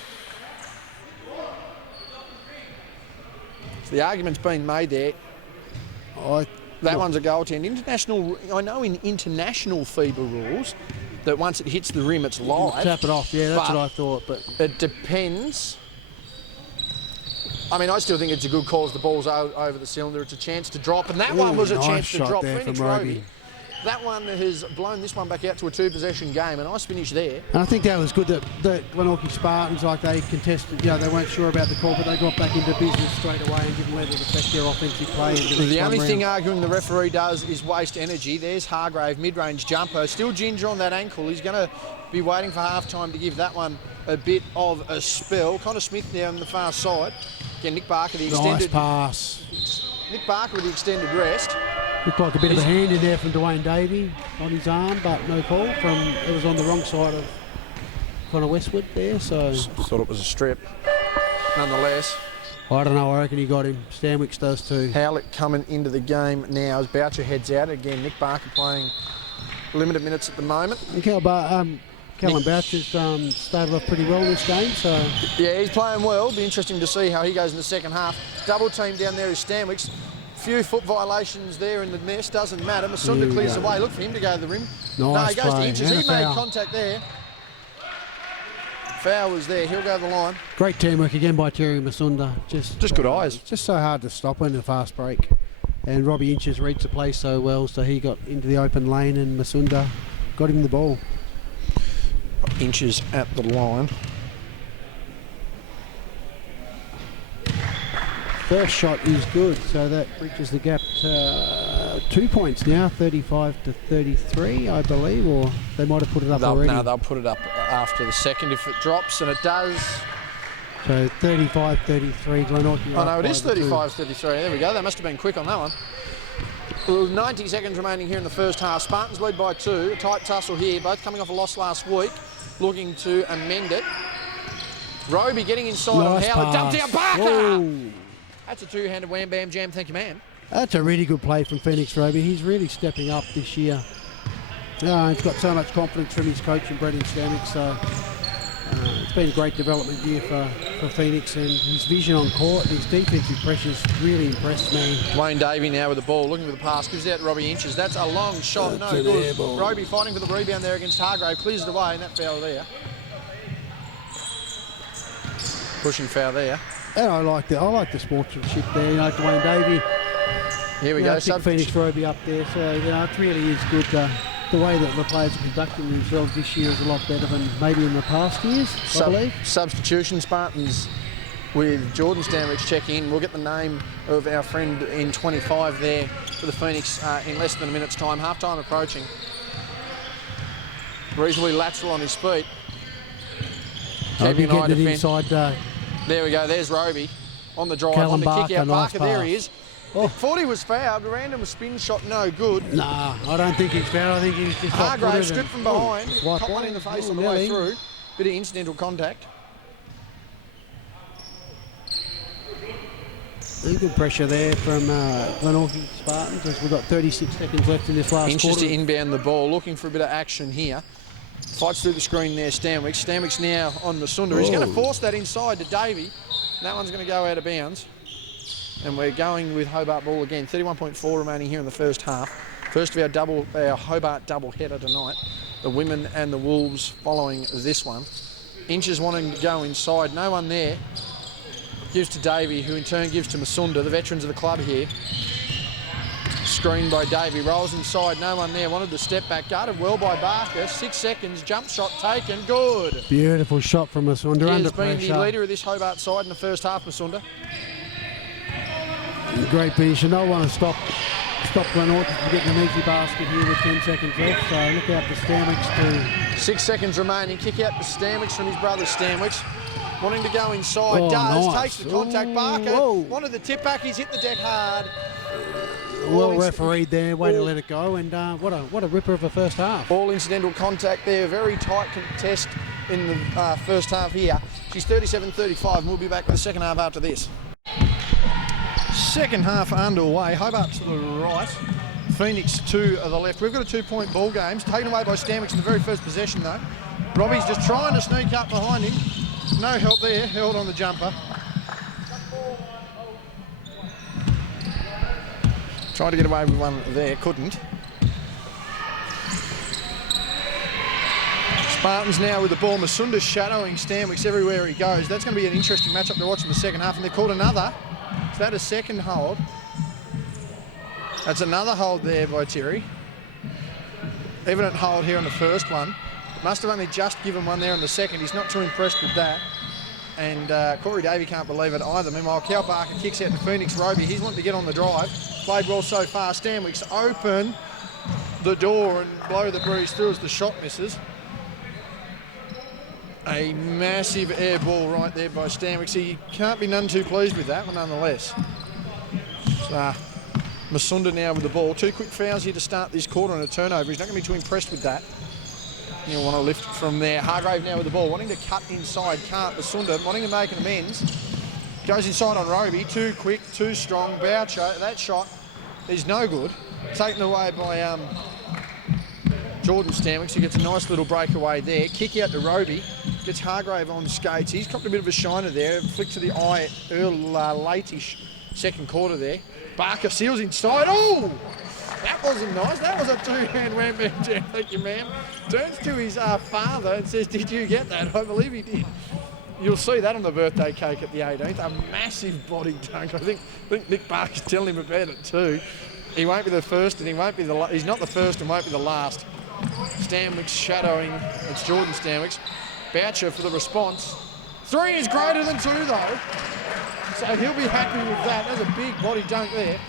So the argument's been made there. That one's a goaltend. I know in international FIBA rules that once it hits the rim, it's live. Tap it off, yeah, that's what I thought. But it depends. I mean, I still think it's a good call as the ball's over the cylinder. It's a chance to drop, and that one was a chance to drop. Phoenix Roby. That one has blown this one back out to a 2-possession game. A nice finish there. And I think that was good that the Glenorchy Spartans, like they contested, they weren't sure about the call, but they got back into business straight away and didn't let it affect their offensive play. The only thing arguing the referee does is waste energy. There's Hargrave, mid-range jumper. Still ginger on that ankle. He's going to be waiting for half-time to give that one a bit of a spell. Connor Smith now on the far side. Again, Nick Barker, the extended... Nice pass. Nick Barker with the extended rest. Looked like a bit of a hand in there from Dwayne Davey on his arm, but no call. It was on the wrong side of Connor Westwood there, so... Thought it was a strip, nonetheless. I don't know, I reckon he got him. Stanwicks does too. Howlett coming into the game now as Boucher heads out. Again, Nick Barker playing limited minutes at the moment. Callum Boucher's started off pretty well in this game, so... Yeah, he's playing well. Be interesting to see how he goes in the second half. Double team down there is Stanwicks. Few foot violations there in the mess, doesn't matter. Masunda clears away. Look for him to go to the rim. Nice he goes play. to Inches. He made contact there. Foul was there. He'll go to the line. Great teamwork again by Terry Masunda. Just good eyes. Just so hard to stop in a fast break. And Robbie Inches reads the play so well, so he got into the open lane and Masunda got him the ball. Inches at the line. First shot is good, so that bridges the gap to 2 points now, 35-33, I believe, or they might have put it up already. No, they'll put it up after the second if it drops, and it does. So 35-33, Glenorchy. Oh no, it is 35-33. There we go. They must have been quick on that one. Well, 90 seconds remaining here in the first half. Spartans lead by 2. A tight tussle here, both coming off a loss last week, looking to amend it. Roby getting inside on Howard. Dumped down Barker! Whoa. That's a two-handed wham, bam, jam, thank you, ma'am. That's a really good play from Phoenix Roby. He's really stepping up this year. He's got so much confidence from his coach and Brendan Stanwicks, so it's been a great development year for Phoenix, and his vision on court and his defensive pressures really impressed me. Dwayne Davey now with the ball, looking for the pass, gives it out to Robbie Inches. That's a long shot, no good. Roby fighting for the rebound there against Hargrave, clears it away, and that foul there. Pushing foul there. And I like the sportsmanship there, Dwayne Davey. Here we go. Phoenix Roby up there, so it really is good. The way that the players are conducting themselves this year is a lot better than maybe in the past years, I believe. Substitution, Spartans with Jordan Stanwicks check in. We'll get the name of our friend in 25 there for the Phoenix in less than a minute's time. Half-time approaching. Reasonably lateral on his feet. Keeping an eye to inside. There we go, there's Roby on the drive, Callum on the Barker, kick out. nice Barker, pass. there he is. Oh. Thought he was fouled, random spin shot, no good. Nah, I don't think he's fouled. I think he's just Hargrave stood from behind, caught one in the face on the way through. Bit of incidental contact. Good pressure there from Glenorchy Spartans as we've got 36 seconds left in this last Inches quarter. to inbound the ball, looking for a bit of action here. Fights through the screen there, Stanwicks. Stanwicks now on Masunda. He's going to force that inside to Davey. That one's going to go out of bounds. And we're going with Hobart ball again. 31.4 remaining here in the first half. First of our Hobart double header tonight. The women and the Wolves following this one. Inches wanting to go inside. No one there. Gives to Davey, who in turn gives to Masunda, the veterans of the club here. Screen by Davey, rolls inside, no one there. Wanted the step back, guarded well by Barker. 6 seconds, jump shot taken, good. Beautiful shot from Masunda under He pressure. has been the leader of this Hobart side in the first half, Masunda. Great finish. You don't want to stop Glenorchy from getting an easy basket here with 10 seconds left. So look out for Stanwicks to... 6 seconds remaining, kick out to Stanwicks from his brother Stanwicks. Wanting to go inside, does, nice. takes the contact. Barker Whoa. wanted the tip back, he's hit the deck hard. Well refereed there, way to let it go, and what a ripper of a first half. All incidental contact there, very tight contest in the first half here. She's 37-35 and we'll be back with the second half after this. Second half underway, Hobart to the right, Phoenix to the left. We've got a 2-point ball game, it's taken away by Stanwicks in the very first possession though. Robbie's just trying to sneak up behind him. No help there, held on the jumper. Tried to get away with one there, couldn't. Spartans now with the ball. Masunda shadowing Stanwicks everywhere he goes. That's going to be an interesting matchup to watch in the second half. And they're called another. Is that a second hold? That's another hold there by Terry. Evident hold here on the first one. Must have only just given one there on the second. He's not too impressed with that. And Corey Davey can't believe it either. Meanwhile, Cal Barker kicks out to Phoenix Roby. He's wanting to get on the drive. Played well so far. Stanwicks open the door and blow the breeze through as the shot misses. A massive air ball right there by Stanwicks. He can't be none too pleased with that one nonetheless. So, Masunda now with the ball. 2 quick fouls here to start this quarter and a turnover. He's not going to be too impressed with that. He'll want to lift from there. Hargrave now with the ball, wanting to cut inside, can't. Masunda wanting to make an amends. Goes inside on Roby, too quick, too strong. Boucher, that shot is no good. Taken away by Jordan Stanwicks, who gets a nice little breakaway there. Kick out to Roby, gets Hargrave on skates. He's copped a bit of a shiner there. Flick to the eye late-ish second quarter there. Barker seals inside. Oh! That wasn't nice. That was a two-hand wham bam jam. Thank you, ma'am. Turns to his father and says, "Did you get that?" I believe he did. You'll see that on the birthday cake at the 18th. A massive body dunk. I think Nick Barker's telling him about it too. He won't be the first, and he won't be the. He's not the first, and won't be the last. Stanwicks shadowing. It's Jordan Stanwicks. Boucher for the response. 3 is greater than 2 though, so he'll be happy with that. There's a big body dunk there.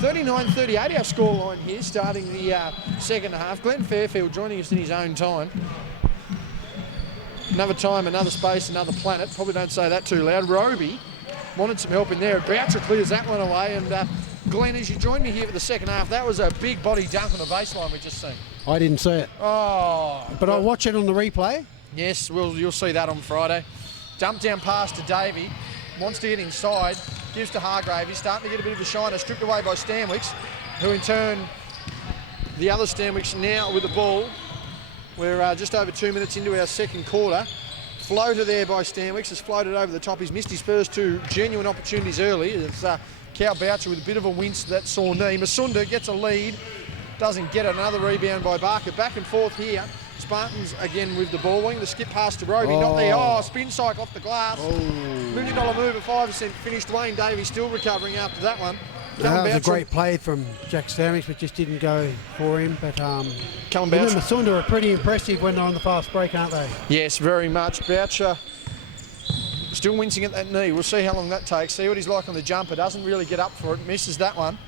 39-38 our scoreline here, starting the second half. Glenn Fairfield joining us in his own time. Another time, another space, another planet. Probably don't say that too loud. Roby wanted some help in there. Boucher clears that one away. And Glenn, as you join me here for the second half, that was a big body dunk on the baseline we just seen. I didn't see it. Oh. But I'll watch it on the replay. Yes, you'll see that on Friday. Dump down pass to Davey. Wants to get inside. Gives to Hargrave. He's starting to get a bit of a shiner. Stripped away by Stanwicks, who in turn, the other Stanwicks now with the ball. We're just over 2 minutes into our second quarter. Floater there by Stanwicks has floated over the top. He's missed his first 2 genuine opportunities early. It's Cal Boucher with a bit of a wince to that sore knee. Masunda gets a lead. Doesn't get another rebound by Barker. Back and forth here. Spartans again with the ball. Wanting to skip past to Roby. Not there. Oh, spin cycle off the glass. $1 million move at 5% finished. Wayne Davies still recovering after that one. That was a great play from Jack Stanwicks, but just didn't go for him. But Masunda are pretty impressive when they're on the fast break, aren't they? Yes, very much. Boucher still wincing at that knee. We'll see how long that takes. See what he's like on the jumper. Doesn't really get up for it. Misses that one.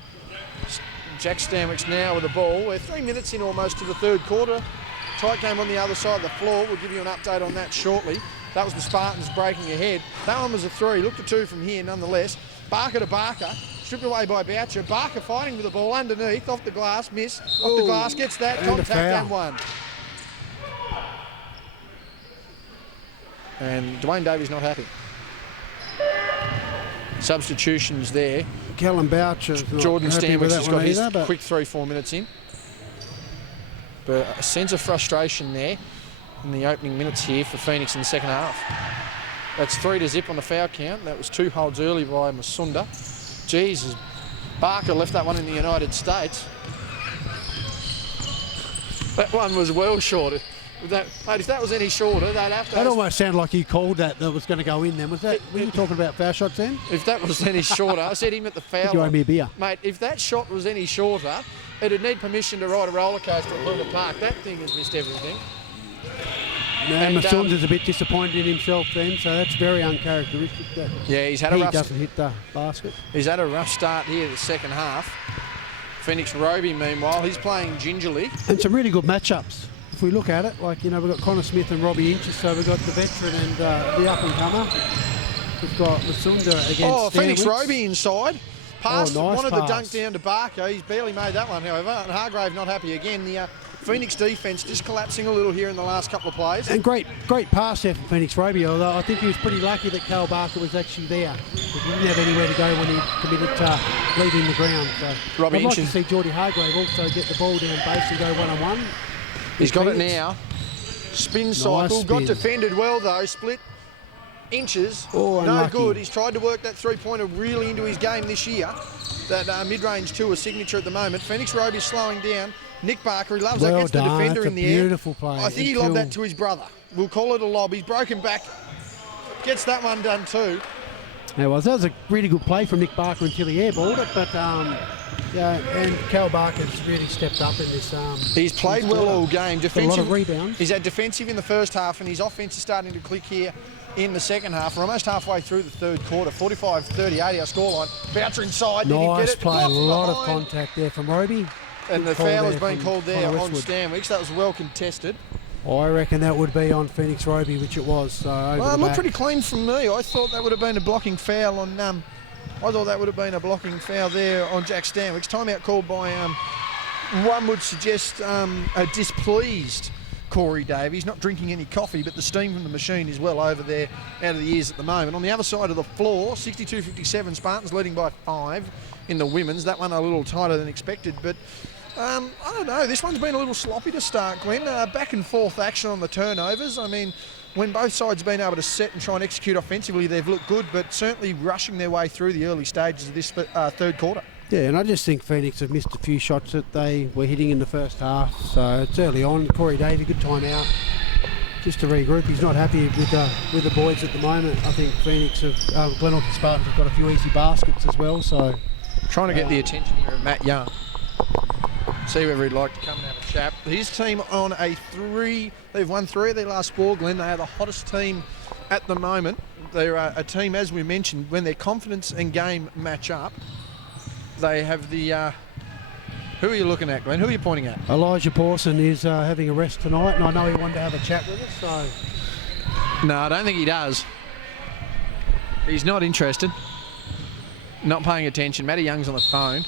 Jack Stanwicks now with the ball. We're 3 minutes in almost to the third quarter. Tight game on the other side of the floor. We'll give you an update on that shortly. That was the Spartans breaking ahead. That one was a 3. Looked a 2 from here nonetheless. Barker to Barker. Stripped away by Boucher. Barker fighting with the ball underneath. Off the glass. Miss. Off the glass. Gets that. Contact and 1. And Dwayne Davies not happy. Substitutions there. Callum Boucher. Jordan Stanwicks has got his either, quick 3-4 minutes in. But a sense of frustration there in the opening minutes here for Phoenix in the second half. That's 3-0 on the foul count. That was 2 holds early by Masunda. Jesus, Barker left that one in the United States. That one was well short. Mate, if that was any shorter, they'd have to... That almost sounded like you called that was going to go in then. Were you talking about foul shots then? If that was any shorter, I said him at the foul Did you owe me a beer? Mate, if that shot was any shorter, it'd need permission to ride a roller coaster at Hobart Park. That thing has missed everything. No, Masunda's a bit disappointed in himself then, so that's very uncharacteristic. Yeah, he doesn't hit the basket. He's had a rough start here the second half. Phoenix Roby, meanwhile, he's playing gingerly. And some really good matchups. If we look at it, like, we've got Connor Smith and Robbie Inches, so we've got the veteran and the up-and-comer. We've got Masunda against Phoenix Stanwicks. Roby inside. Passed, nice the pass. dunk down to Barker. He's barely made that one, however. And Hargrave not happy again. The Phoenix defence just collapsing a little here in the last couple of plays. And great pass there from Phoenix Roby, although I think he was pretty lucky that Cal Barker was actually there. He didn't have anywhere to go when he committed to leaving the ground. So I'd like to see Geordie Hargrave also get the ball down base and go one-on-one. He's got it now. Spin cycle. Got defended well, though. Split Inches. No unlucky. Good. He's tried to work that three-pointer really into his game this year. That mid-range two, a signature at the moment. Phoenix Roby's slowing down. Nick Barker, he loves that. Gets the defender in the air. Beautiful play. I think he lobbed that to his brother. We'll call it a lob. He's broken back. Gets that one done too. Yeah, well, that was a really good play from Nick Barker until he airballed it, but and Cal Barker's really stepped up in this. He's played well all game. Defensive, a lot of rebounds. He's had defensive in the first half, and his offense is starting to click here in the second half. We're almost halfway through the third quarter. 45-38 our scoreline. Bouncer inside. Nice did play. A lot behind. of contact there from Roby. And the foul has been called there on Stanwicks. That was well contested. I reckon that would be on Phoenix Roby, which it was. So well, it looked pretty clean from me. I thought that would have been a blocking foul on. I thought that would have been a blocking foul there on Jack Stanwicks. Timeout called by one would suggest a displeased Corey Davies. Not drinking any coffee, but the steam from the machine is well over there out of the ears at the moment. On the other side of the floor, 62-57, Spartans leading by 5 in the women's. That one a little tighter than expected, but. I don't know, this one's been a little sloppy to start, Glenn. Back and forth action on the turnovers. I mean, when both sides have been able to set and try and execute offensively, they've looked good, but certainly rushing their way through the early stages of this third quarter. Yeah, and I just think Phoenix have missed a few shots that they were hitting in the first half, so it's early on. Corey Davey, good time out just to regroup. He's not happy with the boys at the moment. I think Phoenix have, Glenorchy Spartans have got a few easy baskets as well, so... Trying to get the attention here of Matt Young. See whether he'd like to come and have a chat. His team on a 3. They've won 3 of their last 4, Glenn. They are the hottest team at the moment. They're a team, as we mentioned, when their confidence and game match up, they have the... who are you looking at, Glenn? Who are you pointing at? Elijah Pawson is having a rest tonight, and I know he wanted to have a chat with us, so... No, I don't think he does. He's not interested. Not paying attention. Matty Young's on the phone.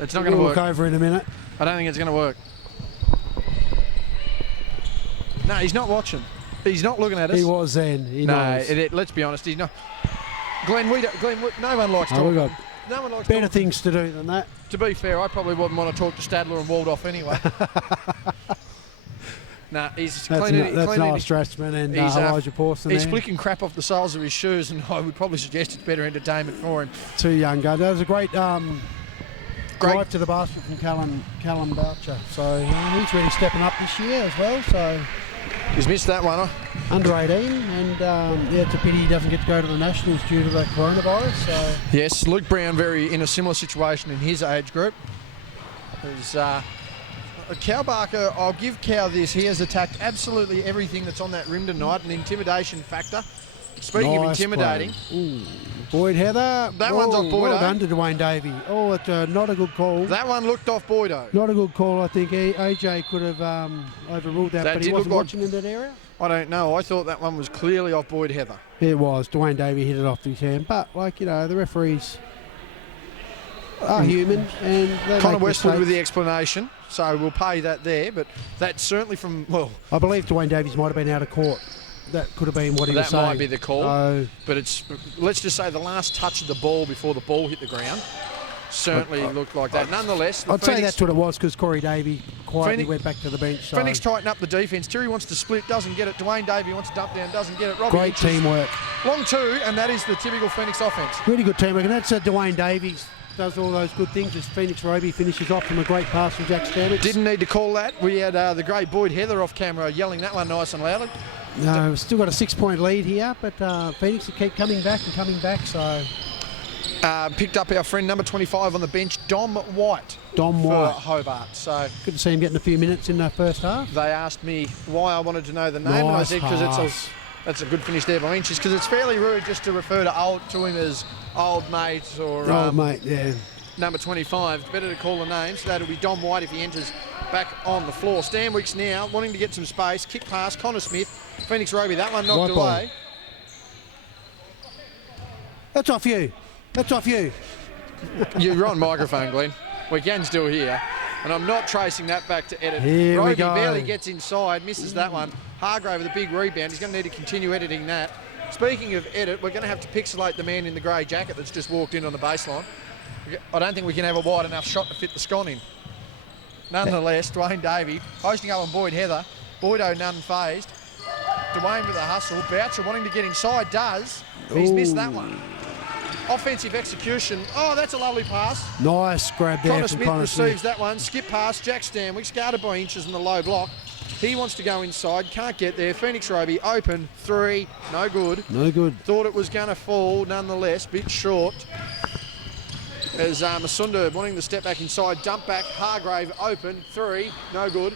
It's not going to work. We'll look over in a minute. I don't think it's going to work. No, he's not watching. He's not looking at us. He was then. He knows. Let's be honest. He's not. Glenn, no one likes talking. No one likes better things to do than that. To be fair, I probably wouldn't want to talk to Stadler and Waldorf anyway. He's cleaning. That's Noah Strassman and Elijah Pawson. He's flicking crap off the soles of his shoes, and I would probably suggest it's better entertainment for him. Two young guys. That was a great drive to the basket from Callum Boucher. So he's really stepping up this year as well. So he's missed that one. Under 18, and it's a pity he doesn't get to go to the Nationals due to the coronavirus. So. Yes, Luke Brown in a similar situation in his age group. Cal Barker, I'll give Cal this. He has attacked absolutely everything that's on that rim tonight. An intimidation factor. Speaking of intimidating. Boyd Heather. That one's off Boydo. Well done to Dwayne Davey. Oh, it's not a good call. That one looked off Boydo. Not a good call. I think AJ could have overruled that, but he wasn't watching in that area. I don't know. I thought that one was clearly off Boyd Heather. It was. Dwayne Davey hit it off his hand. But, the referees are human. And Connor Westwood with the explanation. So we'll pay that there. But that's certainly from, I believe Dwayne Davies might have been out of court. That could have been what he was saying. That might be the call. But let's just say the last touch of the ball before the ball hit the ground certainly looked like that. Nonetheless, I'd say that's what it was, because Corey Davey quietly went back to the bench. So. Phoenix tighten up the defence. Terry wants to split, doesn't get it. Dwayne Davey wants to dump down, doesn't get it. Great teamwork. Long two, and that is the typical Phoenix offence. Really good teamwork, and that's Dwayne Davies does all those good things as Phoenix Roby finishes off from a great pass from Jack Stamets. Didn't need to call that. We had the great Boyd Heather off camera yelling that one nice and loud. No, we've still got a 6-point lead here, but Phoenix will keep coming back, so... Picked up our friend number 25 on the bench, Dom White. Dom for White. Hobart. So good to see him getting a few minutes in the first half. They asked me why I wanted to know the name, and I said because that's a good finish there by Inches, because it's fairly rude just to refer to him as old mate or old mate, yeah. Number 25. It's better to call the name, so that'll be Dom White if he enters back on the floor. Stanwicks now wanting to get some space. Kick pass, Connor Smith. Phoenix Roby, that one knocked away. That's off you. That's off you. You're on microphone, Glenn. We can still hear. And I'm not tracing that back to edit. Here Roby we go. barely gets inside, misses that one. Hargrave with a big rebound. He's going to need to continue editing that. Speaking of edit, we're going to have to pixelate the man in the grey jacket that's just walked in on the baseline. I don't think we can have a wide enough shot to fit the scone in. Nonetheless, Dwayne Davey posting up on Boyd Heather. Boydo none phased. Dwayne with a hustle. Boucher wanting to get inside, does. He's missed that one. Offensive execution. Oh, that's a lovely pass. Nice grab there Connor from Smith Connor receives Smith. that one. Skip pass. Jack Stanwicks guarded by Inches in the low block. He wants to go inside. Can't get there. Phoenix Roby open. 3. No good. No good. Thought it was going to fall. Nonetheless, bit short. As Masunda wanting to step back inside. Dump back. Hargrave open. 3. No good.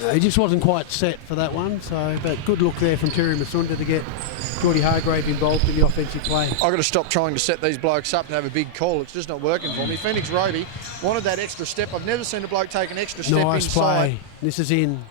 No, he just wasn't quite set for that one. So, but good look there from Terry Masunda to get Geordie Hargrave involved in the offensive play. I've got to stop trying to set these blokes up to have a big call. It's just not working for me. Phoenix Roby wanted that extra step. I've never seen a bloke take an extra step Nice inside. play. This is in.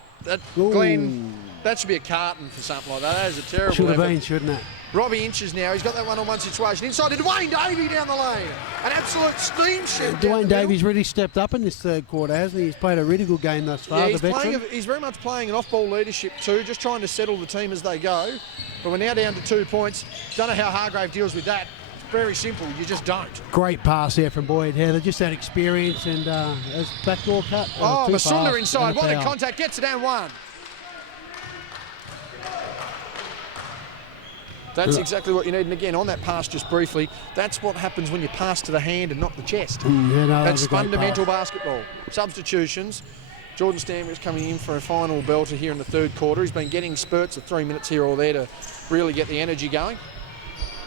Glenn, that should be a carton for something like that. That is a terrible Should have effort. been, shouldn't it? Robbie Inches now. He's got that one-on-one situation. Inside to Dwayne Davey down the lane. An absolute steamship. Dwayne Davies really stepped up in this third quarter, hasn't he? He's played a really good game thus far, Yeah, the veteran. he's very much playing an off-ball leadership too, just trying to settle the team as they go. But we're now down to 2 points. Don't know how Hargrave deals with that. It's very simple. You just don't. Great pass there from Boyd Heather. Just that experience and as backdoor cut. Oh, too Masunda fast inside. and a What a foul. contact. Gets it down 1. That's exactly what you need. And again, on that pass just briefly, that's what happens when you pass to the hand and not the chest. Yeah, no, that That's was a great fundamental pass. basketball. Substitutions. Jordan Stanwicks coming in for a final belter here in the third quarter. He's been getting spurts of 3 minutes here or there to really get the energy going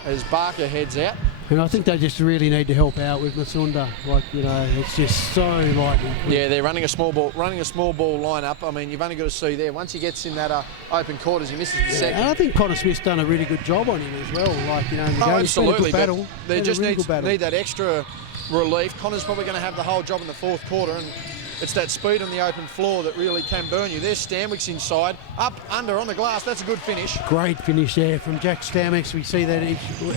as Barker heads out. And I think they just really need to help out with Masunda. Like, you know, it's just so lightning quick. Yeah, they're running a small ball lineup. I mean, you've only got to see there. Once he gets in that open quarters, he misses the second. And I think Connor Smith's done a really good job on him as well. Like, you know, in the Oh, game. It's been a absolutely. good battle. But they Been a just really good battle. need that extra relief. Connor's probably going to have the whole job in the fourth quarter, and it's that speed on the open floor that really can burn you. There's Stanwicks inside, up, under, on the glass. That's a good finish. Great finish there from Jack Stanwicks. We see that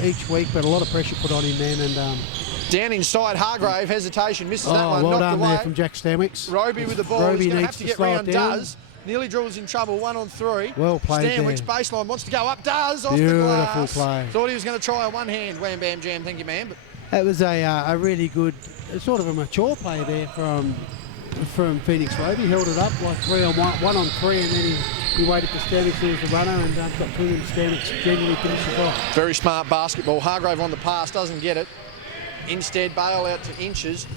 each week, but a lot of pressure put on him then. And Down inside, Hargrave, hesitation, misses that one, well knocked done away. there from Jack Stanwicks. Roby with the ball. Roby He's going to needs have to get slow it round, down. does. Nearly draws in trouble, 1 on 3. Well played Stanwicks, there. baseline, wants to go up, does, off Beautiful the glass. play. Thought he was going to try a one-hand wham, bam, jam, thank you, man. But That was a really good, sort of a mature play there from Phoenix Roby. Held it up like 3 on 1 on 3, and then he waited for Stanwicks as the runner and got to him. Stanwicks generally finishes off. very smart basketball. Hargrave on the pass, doesn't get it. Instead, bail out to Inches.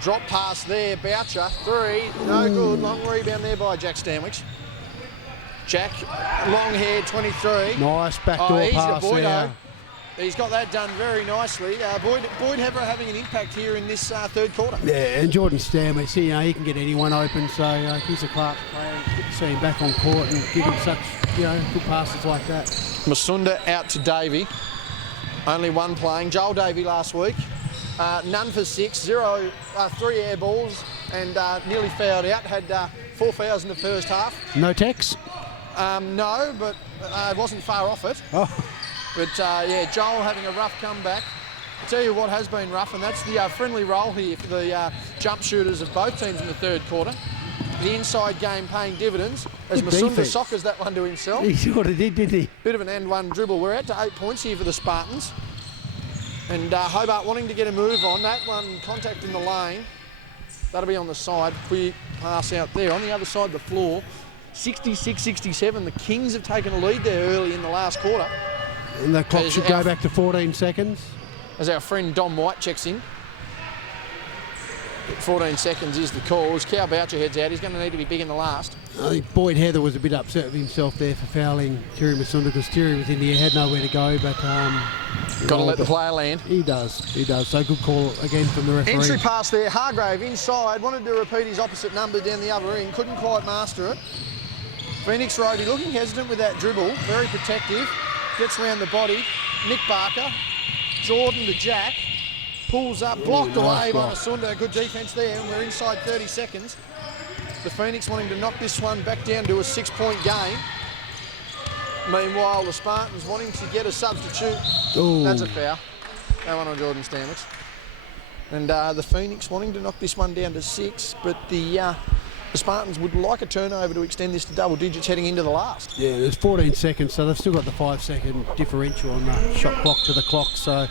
Drop pass there, Boucher, 3, no good. Long rebound there by Jack Stanwicks. Jack, long hair, 23. Nice backdoor Easy to pass Boydo. there. He's got that done very nicely. Boyd Heather having an impact here in this third quarter. Yeah, and Jordan Stanwicks, you know, he can get anyone open, so he's a class player. It's good to see him back on court and give him such, you know, good passes like that. Masunda out to Davey. Only one playing. Joel Davey last week. None for 6, 3 air balls, and nearly fouled out. Had 4 fouls in the first half. No techs? No, but it wasn't far off it. Oh. But yeah, Joel having a rough comeback. I'll tell you what has been rough, and that's the friendly roll here for the jump shooters of both teams in the third quarter. The inside game paying dividends as Good Masunda defense. soccers that one to himself. He sort of did, didn't he? Bit of an and one dribble. We're out to 8 points here for the Spartans. And Hobart wanting to get a move on. That one, contact in the lane. That'll be on the side. Quick pass out there. On the other side of the floor, 66-67. The Kings have taken a lead there early in the last quarter. And the clock As should our- go back to 14 seconds. As our friend Dom White checks in. 14 seconds is the call. As Cow Boucher heads out, he's going to need to be big in the last. I think Boyd Heather was a bit upset with himself there for fouling Thierry Masunda because Thierry was in the air, had nowhere to go, but... Got to let the player land. He does. So good call again from the referee. Entry pass there, Hargrave inside, wanted to repeat his opposite number down the other end, couldn't quite master it. Phoenix Roby looking hesitant with that dribble, very protective, gets around the body. Nick Barker, Jordan to Jack, pulls up, blocked away by Masunda. Good defence there, and we're inside 30 seconds. The Phoenix wanting to knock this one back down to a 6-point game. Meanwhile, the Spartans wanting to get a substitute. Ooh. That's a foul. That one on Jordan Stanwicks. And the Phoenix wanting to knock this one down to 6, but the Spartans would like a turnover to extend this to double digits heading into the last. Yeah, there's 14 seconds, so they've still got the 5-second differential on the shot clock to the clock. So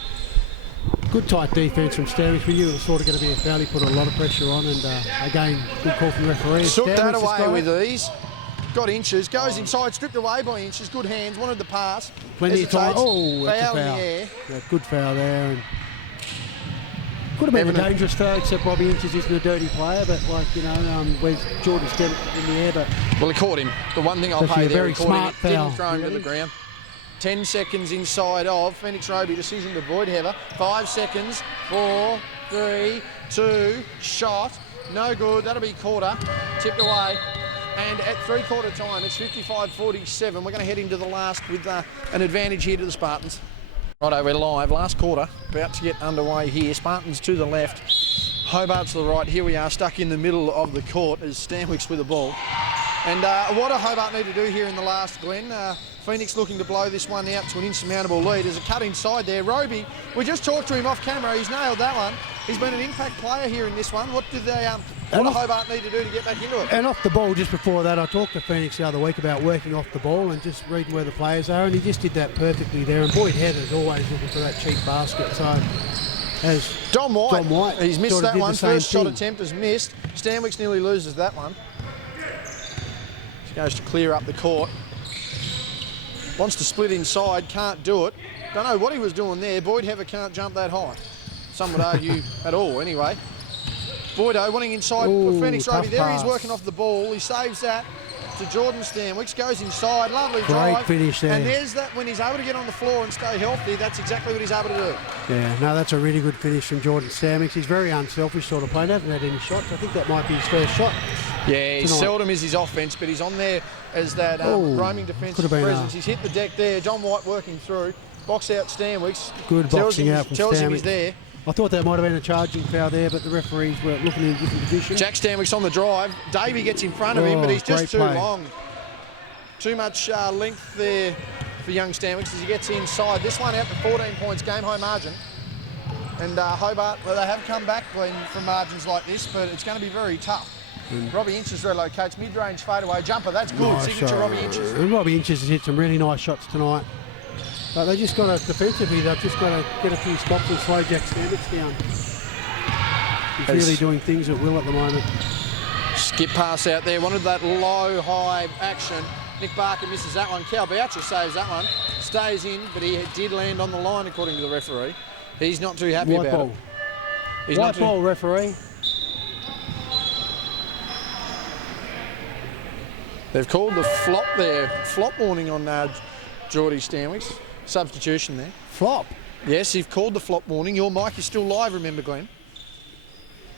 good tight defence from Stanwicks. We knew it was sort of going to be a foul. He put a lot of pressure on, and again, good call from the referee. Took that away with ease. Got Inches, goes inside, stripped away by Inches. Good hands, wanted the pass. Plenty of time. Oh, that's a foul. In the air. Yeah, good foul there. And could have been a dangerous foul, except Robbie Inches isn't a dirty player, but where's Jordan Stanwicks in the air? But well, he caught him. The one thing I'll pay there, very smart foul. Didn't throw him to the ground. 10 seconds inside of Phoenix Roby, decision to void Heather. 5 seconds, 4, 3, 2, shot. No good, that'll be quarter. Tipped away. And at three-quarter time, it's 55-47. We're going to head into the last with an advantage here to the Spartans. Righto, we're live. Last quarter, about to get underway here. Spartans to the left, Hobart to the right. Here we are, stuck in the middle of the court as Stanwicks with the ball. And what do Hobart need to do here in the last, Glenn? Phoenix looking to blow this one out to an insurmountable lead. There's a cut inside there. Roby, we just talked to him off camera. He's nailed that one. He's been an impact player here in this one. What do Hobart need to do to get back into it? And off the ball just before that, I talked to Phoenix the other week about working off the ball and just reading where the players are, and he just did that perfectly there. And Boyd Heather's always looking for that cheap basket. So as Don White, he's missed that one. First shot attempt is missed. Stanwicks nearly loses that one. He goes to clear up the court. Wants to split inside, can't do it. Don't know what he was doing there. Boyd Heather can't jump that high. Some would argue at all, anyway. Boydo wanting inside. Ooh, Phoenix Roby there. pass. He's working off the ball. He saves that to Jordan Stanwicks. Goes inside. Lovely drive. Great finish there. And there's that when he's able to get on the floor and stay healthy. That's exactly what he's able to do. Yeah, no, that's a really good finish from Jordan Stanwicks. He's very unselfish sort of player. He hasn't had any shots. I think that might be his first shot. Yeah, he seldom is his offence, but he's on there as that roaming defensive presence. He's hit the deck there. John White working through. Box out Stanwicks. Good boxing out from Stanwicks. Tells him he's there. I thought that might have been a charging foul there, but the referees were looking in a different position. Jack Stanwicks on the drive. Davey gets in front of him, but he's just too long. Too much length there for young Stanwicks as he gets inside. This one out to 14 points, game high margin. And Hobart, well, they have come back from margins like this, but it's going to be very tough. Robbie Inches relocates, mid-range fadeaway jumper. That's good. Nice Signature shot. Robbie Inches. And Robbie Inches has hit some really nice shots tonight. But they just got to, defensively, they've just got to get a few stops and slow Jack Stanwicks down. He's really doing things at will at the moment. Skip pass out there. Wanted that low-high action. Nick Barker misses that one. Cal Boucher saves that one. Stays in, but he did land on the line, according to the referee. He's not too happy about it. White ball, referee. They've called the flop there. Flop warning on Geordie Stanwicks. Substitution there. Flop? Yes, you've called the flop warning. Your mic is still live, remember, Glenn.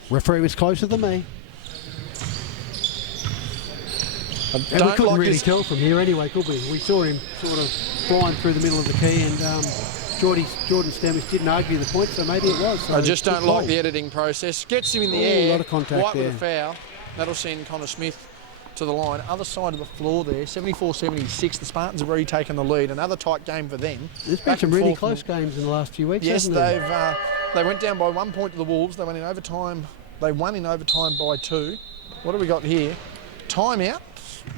Referee was closer than me. And we couldn't really tell from here anyway, could we? We saw him sort of flying through the middle of the key, and Jordan Stanwicks didn't argue the point, so maybe it was. So I just don't like the editing process. Gets him in the air. A lot of contact White there. with a foul. That'll send Connor Smith to the line. Other side of the floor there, 74-76. The Spartans have already taken the lead. Another tight game for them. There's been some really close games in the last few weeks, yes, hasn't there? they went down by 1 point to the Wolves. They went in overtime. They won in overtime by 2. What have we got here? Timeout.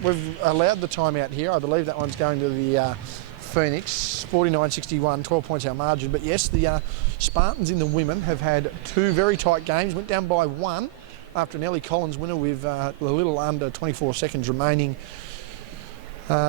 We've allowed the timeout here. I believe that one's going to the Phoenix. 49-61, 12 points our margin. But yes, the Spartans in the women have had 2 very tight games. Went down by 1 after an Ellie Collins winner with a little under 24 seconds remaining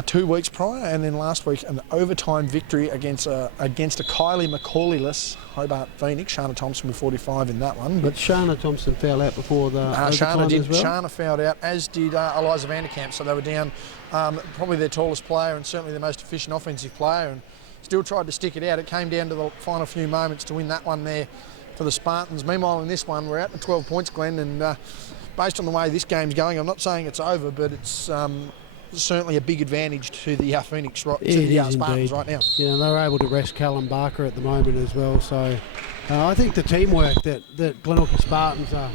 2 weeks prior, and then last week an overtime victory against a Kylie McCauley-less Hobart Phoenix. Shana Thompson with 45 in that one. But Shana Thompson fouled out before the Shana did. as well. Shana fouled out, as did Eliza Vanderkamp. So they were down probably their tallest player and certainly their most efficient offensive player, and still tried to stick it out. It came down to the final few moments to win that one there for the Spartans. Meanwhile, in this one, we're at the 12 points, Glenn, and based on the way this game's going, I'm not saying it's over, but it's certainly a big advantage to the Phoenix, to the Spartans indeed. Right now. Yeah, and they're able to rest Callum Barker at the moment as well. So I think the teamwork that Glenorchy Spartans are,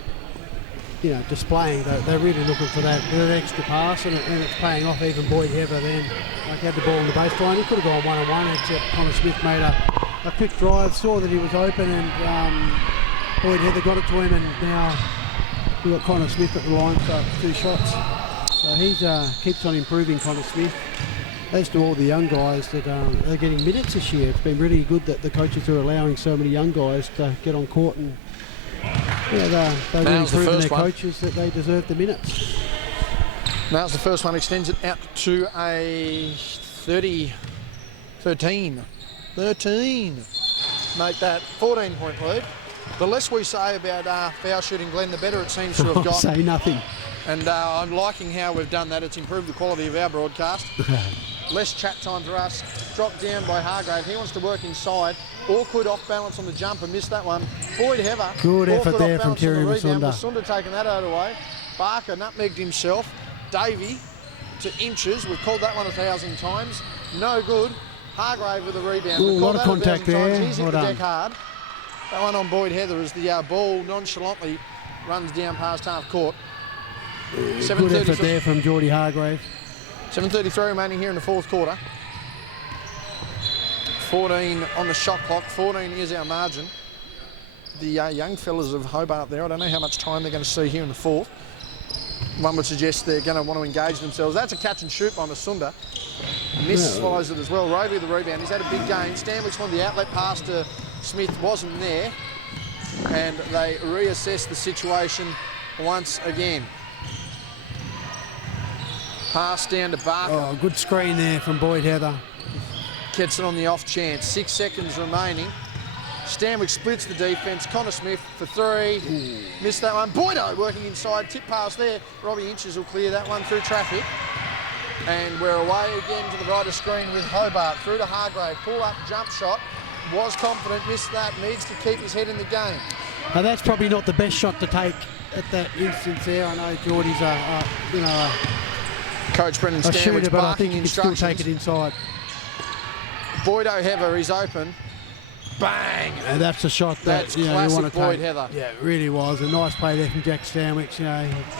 displaying, they're really looking for that extra pass, and it's paying off. Even Boyd Heather then, had the ball in the baseline. He could have gone one-on-one, except Connor Smith made a quick drive, saw that he was open, and Boyd Heather got it to him, and now we've got Connor Smith at the line for 2 shots. So he's keeps on improving, Connor Smith. As to all the young guys that are getting minutes this year, it's been really good that the coaches are allowing so many young guys to get on court, and they're really proving their coaches that they deserve the minutes. Now's the first one, extends it out to a 13. Make that 14-point lead. The less we say about foul shooting, Glenn, the better it seems to have gotten. Say nothing. And I'm liking how we've done that. It's improved the quality of our broadcast. Less chat time for us. Dropped down by Hargrave. He wants to work inside. Awkward off balance on the jumper. Missed that one. Boyd Heather. Good effort there from Terry Masunda. Masunda taking that out of the way. Barker nutmegged himself. Davey to inches. We've called that one 1,000 times. No good. Hargrave with a rebound. Ooh, a lot of contact there. He's hit the deck hard. That one on Boyd Heather as the ball nonchalantly runs down past half court. Good effort there from Geordie Hargrave. 7:33 remaining here in the fourth quarter. 14 on the shot clock. 14 is our margin. The young fellas of Hobart there, I don't know how much time they're going to see here in the fourth. One would suggest they're going to want to engage themselves. That's a catch and shoot by Masunda. Misfires it as well. Roby the rebound. He's had a big game. Stanwich wanted the outlet pass to Smith, wasn't there. And they reassess the situation once again. Pass down to Barker. Oh, good screen there from Boyd Heather. Gets it on the off chance. 6 seconds remaining. Stanwich splits the defence. Connor Smith for 3. Ooh. Missed that one. Boydo working inside. Tip pass there. Robbie Inches will clear that one through traffic. And we're away again to the right of screen with Hobart. Through to Hargrave. Pull up jump shot. Was confident. Missed that. Needs to keep his head in the game. Now that's probably not the best shot to take at that instance there. I know Geordie's Coach Brendan a Stanwich shooter, but I barking think he can still instructions. take it inside. Boydo Heather is open. Bang! And that's a shot that That's you want to Boyd take. Heather. Yeah, it really was. A nice play there from Jack Stanwich.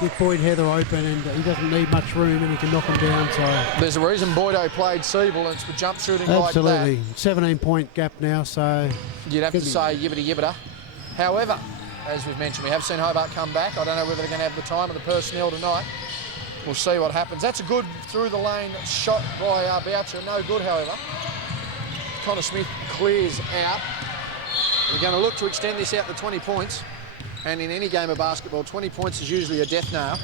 With Boyd Heather open, and he doesn't need much room, and he can knock him down. So there's a reason Boydo played Siebel, and it's with jump shooting absolutely. like that. 17-point gap now, so You'd have to say yibbity-yibbita. However, as we've mentioned, we have seen Hobart come back. I don't know whether they're going to have the time or the personnel tonight. We'll see what happens. That's a good through-the-lane shot by Boucher. No good, however. Connor Smith clears out. We're going to look to extend this out to 20 points. And in any game of basketball, 20 points is usually a death nail.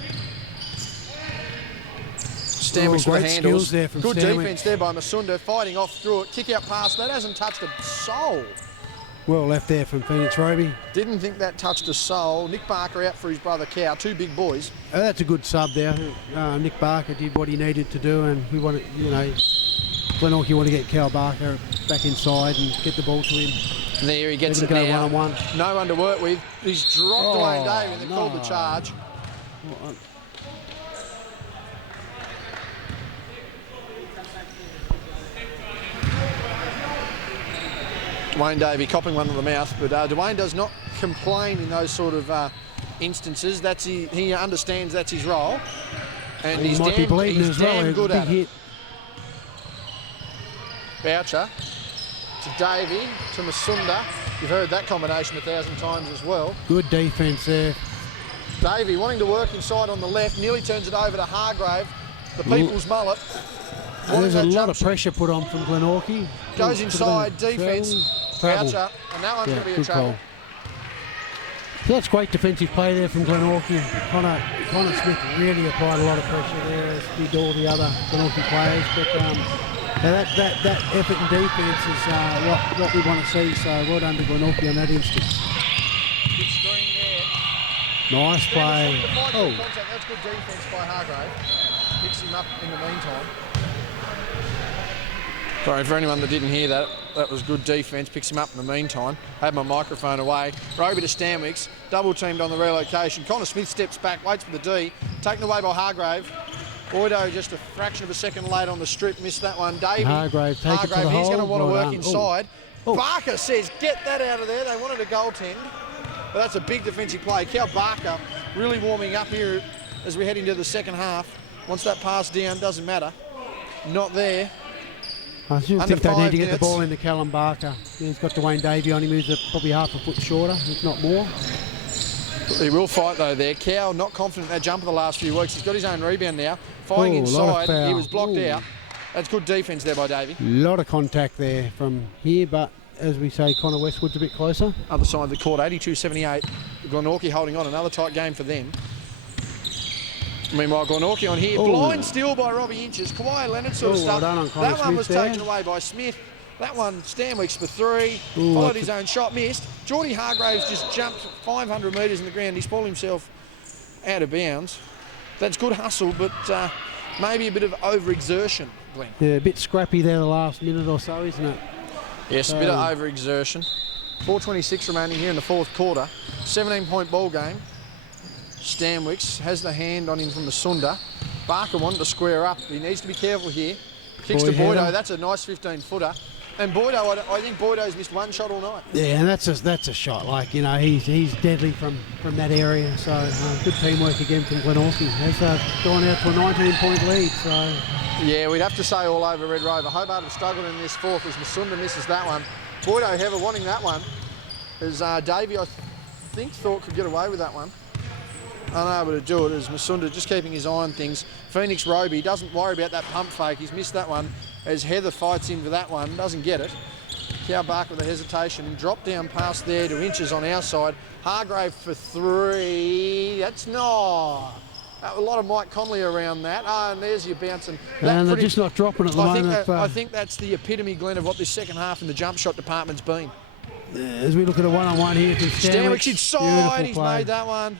Stanwich with the handles. There from good Stanwich. defence there by Masunda, fighting off through it. Kick out pass. That hasn't touched a soul. Well left there from Phoenix Roby. Didn't think that touched a soul. Nick Barker out for his brother Cow. 2 big boys. That's a good sub there. Nick Barker did what he needed to do, and we want to, Glenorchy want to get Cal Barker back inside and get the ball to him. There he gets it go now. one-on-one. No one to work with. He's dropped Dwayne Davey and they've called the charge. Dwayne Davey copping one to the mouth, but Dwayne does not complain in those sort of instances. He understands that's his role, and he he's might be bleeding as well. Damn good at hit. Boucher to Davey to Masunda. You've heard that combination 1,000 times as well. Good defence there. Davey wanting to work inside on the left, nearly turns it over to Hargrave, the people's mullet. There's a lot of pressure put on from Glenorchy. Goes inside, defence, Boucher, and that one's going to be a travel. So that's great defensive play there from Glenorchy. Connor Smith really applied a lot of pressure there, as did all the other Glenorchy players. But that effort and defence is what we want to see. So well done to Glenorchy on that instance. Good screen there. Nice play. Oh. That's good defence by Hargrave. Picks him up in the meantime. Sorry, for anyone that didn't hear that, that was good defence. Picks him up in the meantime. Had my microphone away. Roby to Stanwicks. Double teamed on the relocation. Connor Smith steps back, waits for the D. Taken away by Hargrave. Boydo just a fraction of a second late on the strip. Missed that one. Davey. Hargrave, take it to the he's going to hole. want to Well work done. inside. Ooh. Barker says, get that out of there. They wanted a goaltend. But that's a big defensive play. Cal Barker really warming up here as we head into the second half. Once that pass down, doesn't matter. Not there. I still Under think they need to 5 get the minutes. ball into Callum Barker. He's got Dwayne Davey on him, who's probably half a foot shorter, if not more. He will fight though there. Cow not confident in that jumper the last few weeks. He's got his own rebound now. Fighting Ooh, a lot of inside. foul. He was blocked Ooh. out. That's good defence there by Davey. A lot of contact there from here, but as we say, Connor Westwood's a bit closer. Other side of the court, 82-78. Glenorchy holding on. Another tight game for them. Meanwhile, Glenorchy on here. Ooh. Blind steal by Robbie Inches. Kawhi Leonard sort of Ooh, stuff. well done on Connor That one Smith was there. taken away by Smith. That one, Stanwicks for 3. Ooh, Followed that's his own shot, missed. Geordie Hargraves just jumped 500 metres in the ground. He's pulled himself out of bounds. That's good hustle, but maybe a bit of overexertion, Glenn. Yeah, a bit scrappy there the last minute or so, isn't it? Yes, a bit of overexertion. 4:26 remaining here in the fourth quarter. 17-point ball game. Stanwicks has the hand on him from the Sunda. Barker wanted to square up. He needs to be careful here. Kicks to Boydo. That's a nice 15-footer. And Boydo, I think Boydo's missed one shot all night. Yeah, and that's a shot. Like, you know, he's deadly from that area. So good teamwork again from Glenorchy. Has gone out to a 19-point lead. So yeah, we'd have to say all over Red Rover. Hobart have struggled in this fourth as Masunda misses that one. Boydo Heather wanting that one. As Davey, I think, thought could get away with that one. Unable to do it as Masunda just keeping his eye on things. Phoenix Roby doesn't worry about that pump fake. He's missed that one as Heather fights in for that one. Doesn't get it. Cow Barker with a hesitation. Drop down pass there to Inches on our side. Hargrave for 3. That's not. A lot of Mike Conley around that. And there's your bouncing. and they're just not dropping at the moment. I think that's the epitome, Glenn, of what this second half in the jump shot department's been. As we look at a one-on-one here from Stanwicks inside. He's play. made that one.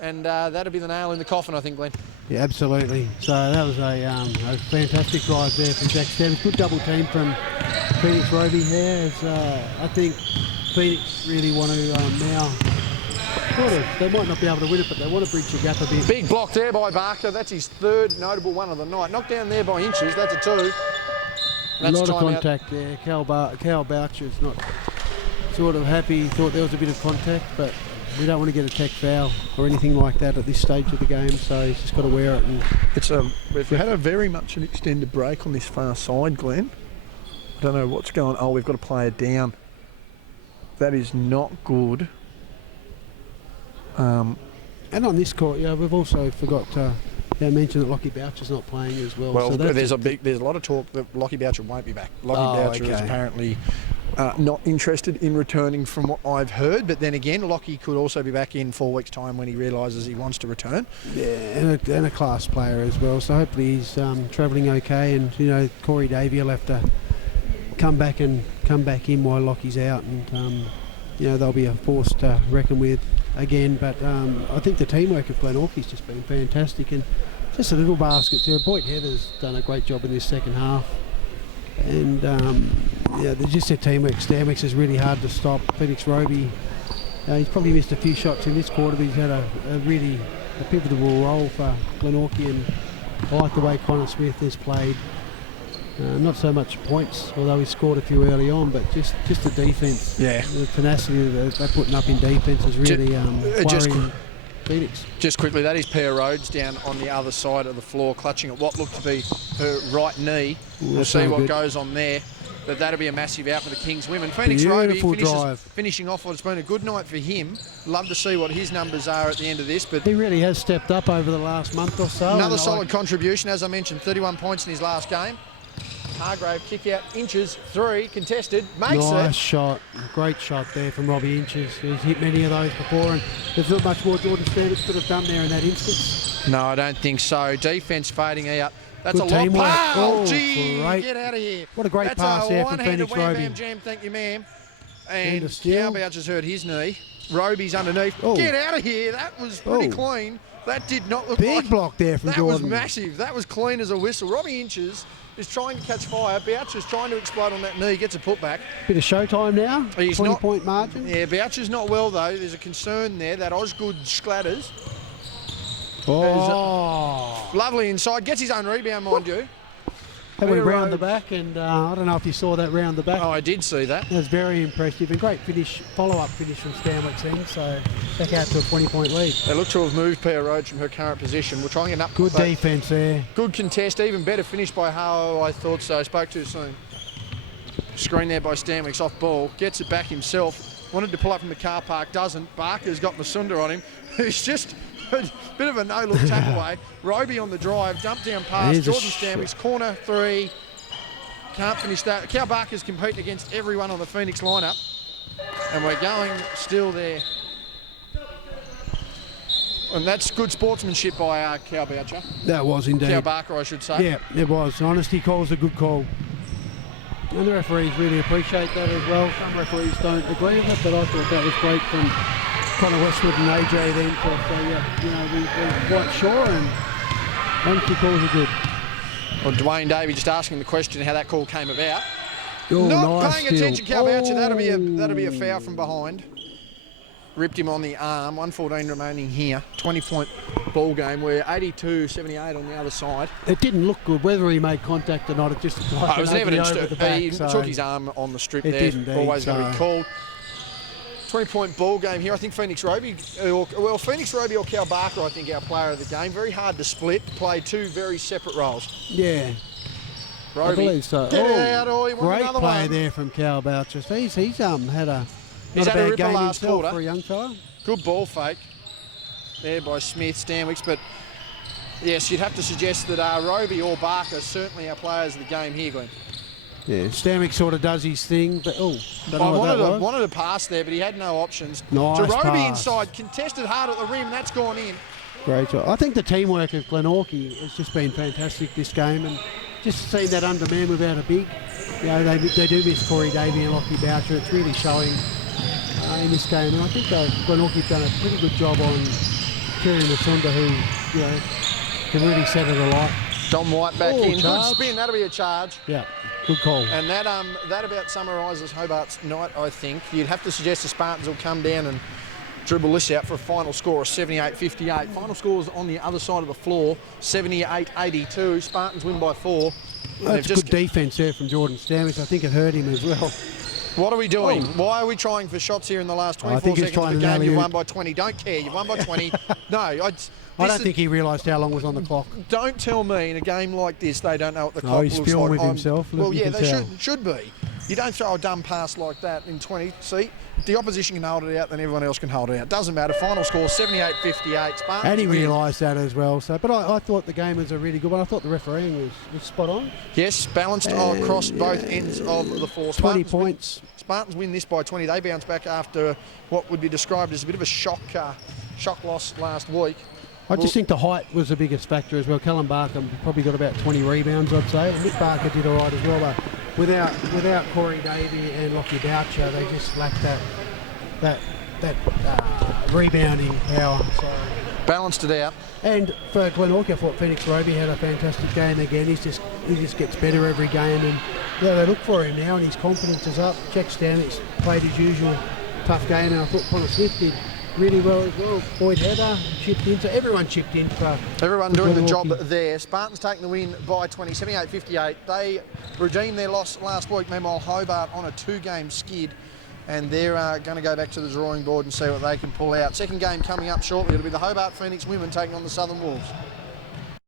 And that'll be the nail in the coffin, I think, Glenn. Yeah, absolutely. So that was a fantastic drive there from Jack Stanwicks. Good double team from Phoenix Roby there. As, I think Phoenix really want to now, sort of, they might not be able to win it, but they want to bridge the gap a bit. Big block there by Barker. That's his third notable one of the night. Knocked down there by Inches. That's a 2. A That's lot of time out. contact there. Cal Boucher's not sort of happy. Thought there was a bit of contact, but we don't want to get a tech foul or anything like that at this stage of the game, so he's just got to wear it. And We've had a very much an extended break on this far side, Glenn. I don't know what's going on. Oh, we've got a player down. That is not good. and on this court, yeah, we've also forgot to mention that Lockie Boucher's not playing as well. Well, so there's a lot of talk that Lockie Boucher won't be back. Lockie Boucher is okay. apparently not interested in returning from what I've heard, but then again, Lockie could also be back in 4 weeks' time when he realises he wants to return. Yeah, and a class player as well. So hopefully he's travelling okay, and you know Corey Davey will have to come back in while Lockie's out, and you know they'll be a force to reckon with again. But I think the teamwork of Glenorchy's just been fantastic, and just a little basket too. Boyd Heather's done a great job in this second half. And yeah, there's just a teamwork. Stanwicks is really hard to stop. Phoenix Roby, he's probably missed a few shots in this quarter, but he's had a really pivotal role for Glenorchy, and I like the way Connor Smith has played. Not so much points, although he scored a few early on, but just the defence. Yeah. The tenacity that they're putting up in defence is really worrying Phoenix. Just quickly, that is Pear Rhodes down on the other side of the floor, clutching at what looked to be her right knee. We'll see what goes on there. But that'll be a massive out for the Kings women. Phoenix Roby finishing off what has been a good night for him. Love to see what his numbers are at the end of this. But he really has stepped up over the last month or so. Another solid contribution, as I mentioned, 31 points in his last game. Hargrave, kick out, Inches, 3, contested, makes Nice it. shot. Great shot there from Robbie Inches. He's hit many of those before, and there's not much more Jordan Standard could have done there in that instance. No, I don't think so. Defence fading out. That's Good a long teamwork. pass. Oh, Gee, great. get out of here. What a great pass there from Phoenix That's a one-handed Roby. wham-bam jam, thank you, ma'am. And And a steal. Cowbouch has hurt his knee. Roby's underneath. Oh. Get out of here. That was pretty Oh. clean. That did not look Big like... block there from That Jordan. was massive. That was clean as a whistle. Robbie Inches is trying to catch fire. Boucher's trying to explode on that knee. Gets a putback. Bit of showtime now. He's not- 20-point margin. Yeah, Boucher's not well, though. There's a concern there. That Osgood sklatters. Oh. Lovely inside. Gets his own rebound, mind you. That went Peter round the Rhodes. back, and I don't know if you saw that round the back. Oh, I did see that. That was very impressive. And great finish, follow-up finish from Stanwick's end. So back out to a 20-point lead. They look to have moved Peter Rhodes from her current position. We're trying an up. Good defence there. Good contest. Even better finish by Ho. I thought so. Spoke too soon. Screen there by Stanwick's off ball. Gets it back himself. Wanted to pull up from the car park. Doesn't. Barker's got Masunda on him. Who's just a bit of a no-look tap away. Roby on the drive. Dump down pass. Here's a Jordan Stanwick's corner 3. Can't finish that. Cal Barker's competing against everyone on the Phoenix lineup. And we're going still there. And that's good sportsmanship by Cal Boucher. That was indeed. Cal Barker, I should say. Yeah, it was. Honesty calls a good call. And the referees really appreciate that as well. Some referees don't agree with it, but I thought that was great from Connor Westwood and AJ then to say, yeah, you know, we're quite sure, and honesty calls are good. Well, Dwayne Davey just asking the question how that call came about. Oh, Not nice paying steal. attention, Cal Boucher. Oh. That'll be a foul from behind. Ripped him on the arm. 1:14 remaining here. 20-point ball game. We're 82-78 on the other side. It didn't look good whether he made contact or not. It just like It was an opening evidence over that the back, he so took his arm on the strip It there. did indeed, Always going to be so- called. 20-point ball game here. I think Phoenix Roby, Phoenix Roby or Cal Barker, I think, our player of the game. Very hard to split. Play two very separate roles. Yeah, I Roby, believe so. get out, Oi. Want Great another play one. there from Cal Boucher. He's had a He's not had a a bad ripper game last himself quarter. for a young fella. Good ball fake there by Smith, Stanwicks, but yes, you'd have to suggest that Roby or Barker are certainly our players of the game here, Glenn. Yeah, Stanwick sort of does his thing, but don't know I what that was. wanted to pass there, but he had no options. Nice to Roby pass. inside, contested hard at the rim, that's gone in. Great job. I think the teamwork of Glenorchy has just been fantastic this game, and just seeing that underman without a big, you know, they do miss Corey Davey and Lockie Boucher. It's really showing in this game, and I think Glenorchy's done a pretty good job on Kieran Masunda, who, you know, can really set it alight. Dom White back Oh, in, charge. good spin, that'll be a charge. Yeah, good call. And that about summarises Hobart's night, I think. You'd have to suggest the Spartans will come down and dribble this out for a final score of 78-58. Final scores on the other side of the floor, 78-82. Spartans win by 4. That's good defence there from Jordan Stanwick. I think it hurt him as well. What are we doing? Why are we trying for shots here in the last 24 think he's seconds of trying the an game? You alley-oop. won by 20. Don't care. You won by 20. No, I don't think he realised how long was on the clock. Don't tell me in a game like this they don't know what the No, clock he's looks feeling like. with himself. Well, You yeah, can they tell. should be. You don't throw a dumb pass like that in 20. See, if the opposition can hold it out, then everyone else can hold it out. Doesn't matter. Final score 78-58. Spartans And he win. realised that as well. So, but I thought the game was a really good one. I thought the refereeing was spot on. Yes, balanced across both ends of the floor. 20 Spartans points. Spartans win this by 20. They bounce back after what would be described as a bit of a shock loss last week. I just think the height was the biggest factor as well. Callum Barker probably got about 20 rebounds, I'd say. And Nick Barker did all right as well. But without Corey Davey and Lockie Boucher, they just lacked that rebounding power. So. Balanced it out. And for Glenorchy, I thought Phoenix Roby had a fantastic game again. He just gets better every game, and yeah, they look for him now, and his confidence is up. Checks down, he's played his usual tough game, and I thought Connor Smith did really well as well. Boyd Heather chipped in, so everyone chipped in. Everyone doing the job Glenorchy. there. Spartans taking the win by 20, 78-58. They redeemed their loss last week. Meanwhile, Hobart on a 2-game skid, and they're going to go back to the drawing board and see what they can pull out. Second game coming up shortly. It'll be the Hobart Phoenix women taking on the Southern Wolves.